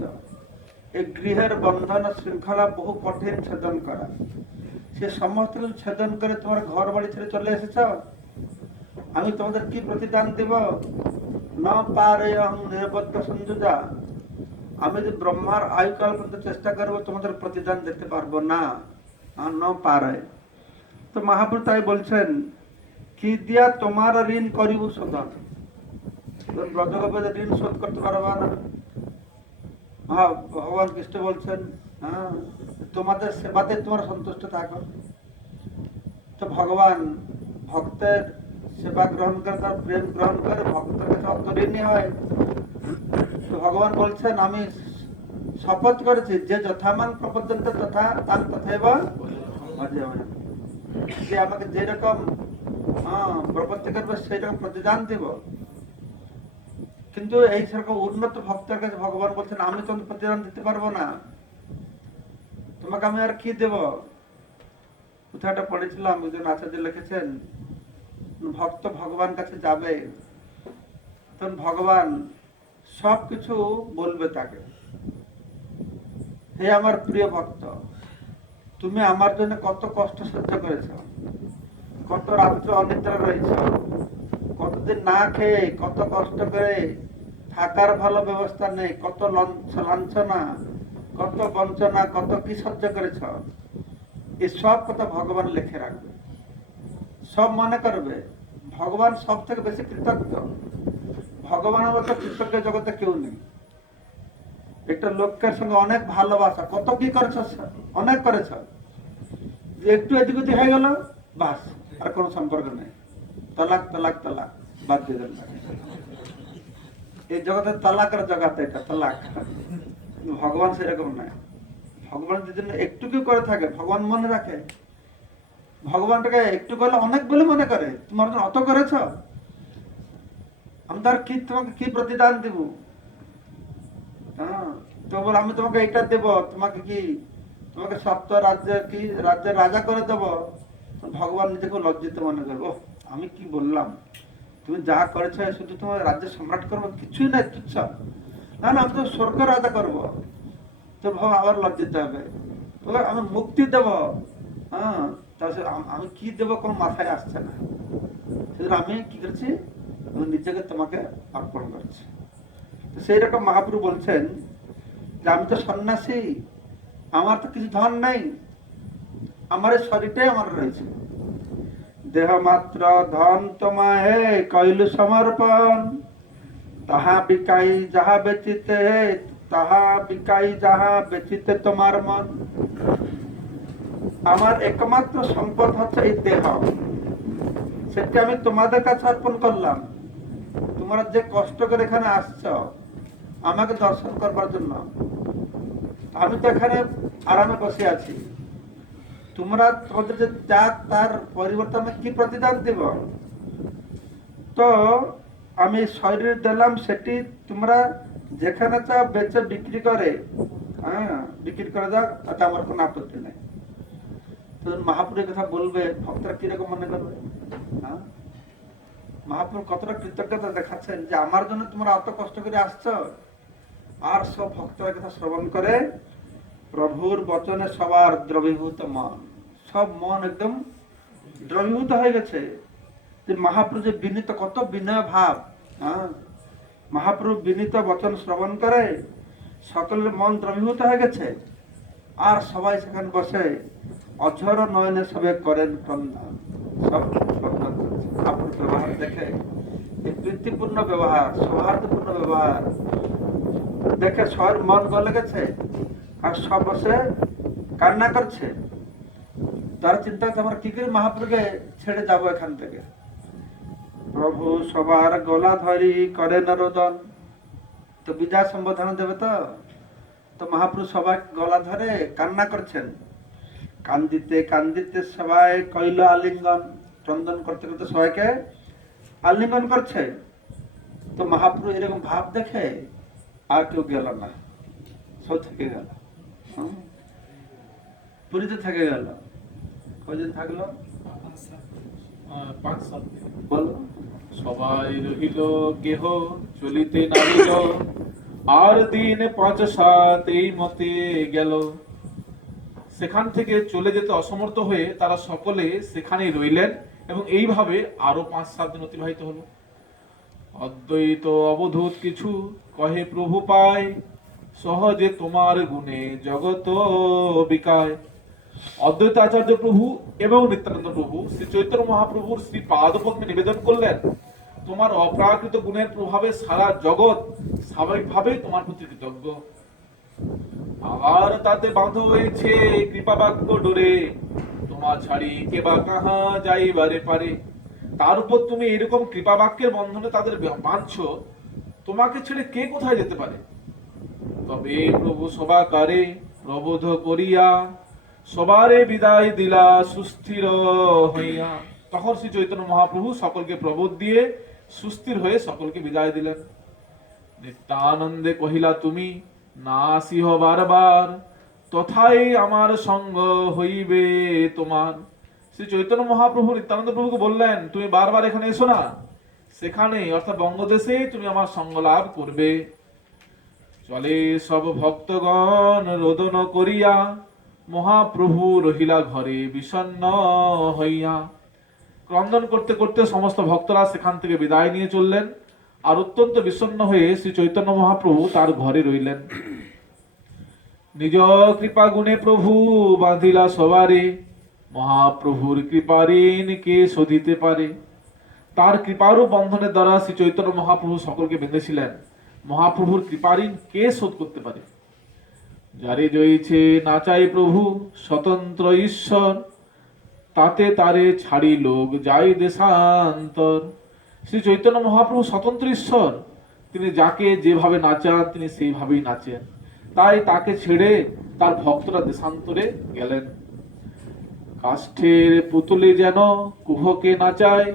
এই গৃহের বন্ধন শৃঙ্খলা বহু কঠিন ছেদন করা, সে সমস্ত ছেদন করে তোমার ঘর বাড়ি ছেড়ে চলে এসেছ, আমি তোমাদের কি প্রতিদান দিব? ন পারে অহং নিরবদ্ধ সঞ্জুজা, আমি যদি ব্রহ্মার আয়ুকাল পর্যন্ত চেষ্টা করবো, তোমাদের প্রতিদান দিতে পারবো না। ন পারে। তো মহাপ্রভু তাই বলছেন, কি দিয়া তোমার ঋণ করিব শোধন, ব্রজগোপীদের ঋণ শোধ করতে পারবা না। ভগবান কৃষ্ণ বলছেন, হ্যাঁ, তোমাদের সেবাতে তোমরা সন্তুষ্ট থাকো। তো ভগবান ভক্তের সেবা গ্রহণ করে, তার প্রেম গ্রহণ করে, ভক্তের কাছে অন্তঋণী হয়। তো ভগবান বলছেন, আমি শপথ করেছি, যে যথামান প্রপদ্যন্ত তথা তার তথাইব ভজেয়ম, যে আমাকে যেরকম প্রপত্তি করবে সেই রকম প্রতিদান দিব। কিন্তু এই সেরকম উন্নত ভক্তের কাছে ভগবান বলছেন, আমি তোমাকে প্রতিদান দিতে পারবো না, তোমাকে আমি আর কি দেব? কোথাটা পড়েছিলাম, একজন আচার্য লিখেছেন, ভক্ত ভগবান কাছে যাবে, তখন ভগবান সবকিছু বলবে তাকে, হে আমার প্রিয় ভক্ত, তুমি আমার জন্য কত কষ্ট সহ্য করেছ, কত রাত্র অনিদ্রা রয়েছ, কতদিন না খেয়ে, কত কষ্ট করে, থাকার ভালো ব্যবস্থা নেই, কত লাঞ্ছনা, কত বঞ্চনা, কত কি সহ্য করেছ, এই সব কথা ভগবান লিখে রাখবে। সব মনে করবে ভগবান সব থেকে বেশি কৃতজ্ঞ। ভগবানের মতো কৃতজ্ঞ জগতে কেউ নেই। একটা লোকের সঙ্গে অনেক ভালোবাসা, কত কি করেছ, অনেক করেছ, যে একটু এদিক ওদিক হয়ে গেল বাস, আর কোনো সম্পর্ক নেই, তালাক তালাক তালাক, বাদ দিয়ে দেন। এই জগতে তালাকের জগতে এটা তালাক। কিন্তু ভগবান সেরকম নয়। ভগবান যদি একটু কেউ করে থাকে, ভগবান মনে রাখে। ভগবানটাকে একটু করলে অনেক বলে মনে করে, তোমার জন্য অত করেছ, আমি তার কি তোমাকে কি প্রতিদান দেব? হ্যাঁ, তো বল আমি তোমাকে এটা দেব, তোমাকে কি, তোমাকে সপ্ত রাজ্যের কি রাজ্যের রাজা করে দেব। ভগবান নিজেকে লজ্জিত মনে করবো, আমি কি বললাম, তুমি যা করেছ শুধু তোমার রাজ্যের সম্রাট করবো, কিছুই নাই, তুচ্ছ। না না, আমি তো স্বর্গ রাজা করবো। তো ভগবান আবার লজ্জিত হবে, আমি মুক্তি দেব। হ্যাঁ, তাহলে আমি কি দেব কোনো মাথায় আসছে না। সেজন্য আমি কি করছি, আমি নিজেকে তোমাকে অর্পণ করছি। তো সেই রকম মহাপ্রভু বলছেন যে আমি তো সন্ন্যাসী, আমার তো কিছু ধন নেই, আমার এই শরীরটাই আমার রয়েছে। দেহ মাত্র ধন তোমাহে কইলু সমর্পণ, তাহা বিকাই যাহা বেচিতে, তাহা বিকাই যাহা বেচিতে তোমার মন। আমার একমাত্র সম্পদ হচ্ছে এই দেহ, সেটা আমি তোমাদের কাছে অর্পণ করলাম। তোমরা যে কষ্ট করে এখানে আসছ আমাকে দর্শন করবার জন্য, আমি তো এখানে আরামে বসে আছি। তোমরা তোমাদের যে ত্যাগ, তার পরিবর্তে আমি কি প্রতিদান দেব? তো আমি শরীর দিলাম, সেটি তোমরা যেখানে চাও বেচে বিক্রি করে, হ্যাঁ বিক্রি করে দাও, তাতে আমার কোনো আপত্তি নেই। তো মহাপুরের কথা বলবে, ভক্তরা কিরকম মনে করবে? হ্যাঁ, মহাপুর কতটা কৃতজ্ঞতা দেখাচ্ছেন যে আমার জন্য তোমরা অত কষ্ট করে আসছ। আর সব ভক্তের কথা শ্রবণ করে প্রভুর বচনে সবার দ্রবীভূত মন, সব মন একদম দ্রবীভূত হয়ে গেছে। যে মহাপ্রভু যে বিনীত, কত বিনয় ভাব। হ্যাঁ, মহাপ্রভু বিনীত বচন শ্রবণ করে সকলের মন দ্রবীভূত হয়ে গেছে। আর সবাই সেখানে বসে অঝর নয়নে সবে করেন ক্রন্দন। সব মহাপ্রভুর ব্যবহার দেখে, এই প্রীতিপূর্ণ ব্যবহার, সৌহার্দ্যপূর্ণ ব্যবহার দেখে সবার মন গলে গেছে। আর সব বসে কান্না করছে। তারা চিন্তা করছে আমরা কি করে মহাপ্রভুকে ছেড়ে যাবো এখান থেকে। প্রভু সবার গলা ধরি করেন রোদন। তো বিদায় সম্বোধনা দেবে, তো মহাপ্রভু সবাই গলা ধরে কান্না করছেন। কান্দিতে কান্দিতে সবাই কইল আলিঙ্গন, চন্দন করতে করতে সবাইকে আলিঙ্গন করছে। তো মহাপ্রভু এরকম ভাব দেখে আর কেউ গেল না, সব থেকে গেল। পুরীতে থেকে গেল। কয়দিন থাকলো? 5 দিন। বলো। সবাই রহিল কেহ চলিতে নারিল, আর দিন 5-7 এই মতে গেল। সেখান থেকে চলে যেতে অসমর্থ হয়ে তারা সকলে সেখানেই রইলেন এবং এইভাবে আরো 5-7 দিন অতিবাহিত হলো। অদ্বৈত অবধূত কিছু কহে প্রভু পায়, সহজে তোমার গুণে জগত বিকায়। অদ্বৈত আচার্য প্রভু এবং নিত্যানন্দ প্রভু শ্রী চৈতন্য মহাপ্রভুর শ্রী পাদপদ্মে নিবেদন করলেন, তোমার অপ্রাকৃত গুণের প্রভাবে সারা জগৎ স্বাভাবিকভাবেই তোমার প্রতি কৃতজ্ঞ। আর তাতে বাঁধ হয়েছে কৃপা বাক্য ডোরে, তোমার ছাড়ি কে বা কাহা যাইবারে পারে। তার উপর তুমি এরকম কৃপা বাক্যের বন্ধনে তাদের বাঁধছো, তোমাকে ছেড়ে কে কোথায় যেতে পারে। তবে প্রভু সবাকারে প্রবোধ করিয়া সবারে বিদায় দিলা সুস্থির হইয়া। তখন শ্রী চৈতন্য মহাপ্রভু সকলকে প্রবোধ দিয়ে সুস্থির হয়ে সকলকে বিদায় দিলেন। নিত্যানন্দে কহিলা তুমি না আসিহ বারবার, তথাই আমার সঙ্গ হইবে তোমার। শ্রী চৈতন্য মহাপ্রভু নিত্যানন্দ প্রভুকে বললেন, তুমি বারবার এখানে এসো না, সেখানে অর্থাৎ বঙ্গদেশে তুমি আমার সঙ্গ লাভ করবে। চলে সব ভক্তগণ রোদন করিয়া, মহাপ্রভু রহিলা ঘরে বিষণ্ণ হইয়া। ক্রন্দন করতে করতে সমস্ত ভক্তরা সেখান থেকে বিদায় নিয়ে চললেন আর অত্যন্ত বিষণ্ণ হয়ে শ্রী চৈতন্য মহাপ্রভু তার ঘরে রইলেন। নিজ কৃপা গুণে প্রভু বাঁধিলা সবারে, মহাপ্রভুর কৃপাঋণ কে শোধিতে পারে। তার কৃপারূপ বন্ধনের দ্বারা শ্রী চৈতন্য মহাপ্রভু সকলকে বেঁধেছিলেন। মহাপ্রভুর কৃপাঋণ কে শোধ করতে পারে? যারে জয়ছে নাচাই প্রভু স্বতন্ত্র ঈশ্বর, তাতে তারে ছাড়ি লোক যাই দেশান্তর। শ্রী চৈতন্য মহাপ্রভু স্বতন্ত্র ঈশ্বর, তিনি যাকে যেভাবে নাচান তিনি সেইভাবেই নাচেন। তাই তাকে ছেড়ে তার ভক্তরা দেশান্তরে গেলেন। কাষ্ঠের পুতুলে যেন কুহকে নাচায়,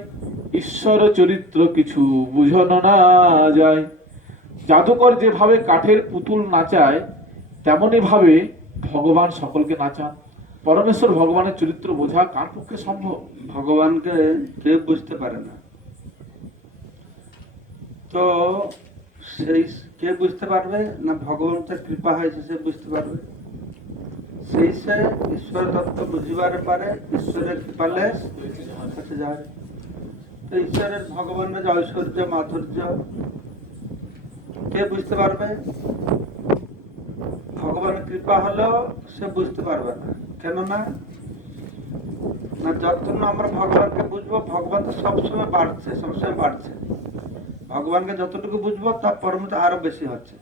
ঈশ্বর চরিত্র কিছু বুঝানো না যায়। জাদুকর যেভাবে কাঠের পুতুল নাচায়, তেমনি ভাবে ভগবান সকলকে নাচান। পরমেশ্বর ভগবানের চরিত্র বোঝা কার পক্ষে সম্ভব? ভগবানকে কেউ বুঝতে পারে না, তো সেই কে বুঝতে পারবে না? ভগবান তার কৃপা হয়েছে সে বুঝতে পারবে। সেই সে ঈশ্বর তত্ত্ব বুঝিবার পারে, ঈশ্বরের কৃপালে কাছে যায়। তো ঈশ্বরের ভগবানের যে ঐশ্বর্য মাধুর্য কে বুঝতে পারবে? ভগবানের কৃপা হলেও সে বুঝতে পারবে না। কেননা না, যতক্ষণ না আমরা ভগবানকে বুঝবো, ভগবান তো সবসময় বাড়ছে, সবসময় বাড়ছে। ভগবানকে যতটুকু বুঝবো তার পরমতে আরো বেশি হচ্ছে,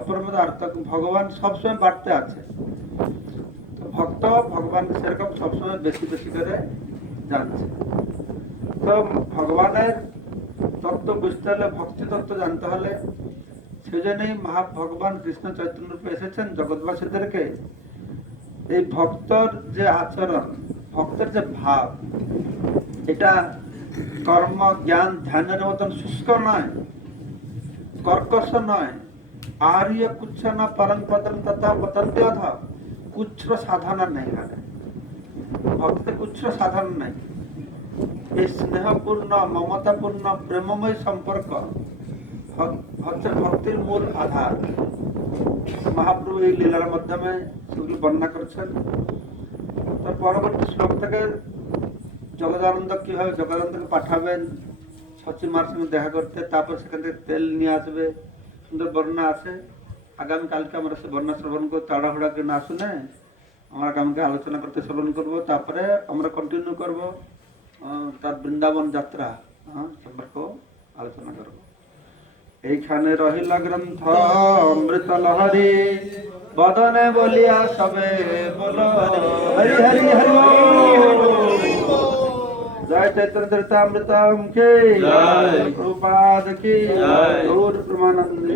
অপরমতে আর ভগবান সবসময় বাড়তে আছে। তো ভক্ত ভগবানকে সেরকম সবসময় বেশি বেশি করে জানছে। তো ভগবানের তত্ত্ব বুঝতে হলে, ভক্তি তত্ত্ব জানতে হলে, সেজন্যই ভগবান কৃষ্ণ চৈতন্য রূপে এসেছেন জগৎবাসীদেরকে এই ভক্তর যে আচরণ, ভক্তের যে ভাব, এটা কর্ম জ্ঞান ধ্যানের মতন শুষ্ক নয়, কর্কশ নয়। আর্য কুচ্ছ না পরম পদম তথা পতন্তি অধ, কুচ্ছ সাধনা নেই। এখানে ভক্তের কুচ্ছ সাধনা নেই। এই স্নেহপূর্ণ মমতাপূর্ণ প্রেমময় সম্পর্ক হচ্ছে ভক্তির মূল আধার। মহাপ্রভু এই লীলার মাধ্যমে সেগুলি বর্ণনা করেছেন। তার পরবর্তী শ্লোক থেকে জগদানন্দ কিভাবে জগদানন্দকে পাঠাবেন সচিমার সঙ্গে দেখা করতে, তারপর সেখান থেকে তেল নিয়ে আসবে, সুন্দর বর্ণনা আছে। আগামীকালকে আমরা সে বর্ণনা শ্রবণ করবো, তাড়াহুড়া করে না শুনে আমরা আগামীকে আলোচনা করতে শ্রবণ করবো। তারপরে আমরা কন্টিনিউ করবো তার বৃন্দাবন যাত্রা সম্পর্ক আলোচনা করব। এইখানে রহিল গ্রন্থ অমৃত লহরী, বদনে বলিয়া সবে বলো হরি হরি হরি জয় চৈতন্য চরিতামৃতম কি জয়, প্রভুপাদ কি জয়, গৌর প্রেমানন্দ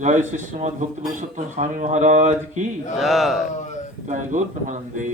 জয় শ্রী শ্রীমদ ভক্তি পুরুষোত্তম স্বামী মহারাজ কি জয়, জয় গৌর প্রেমানন্দে।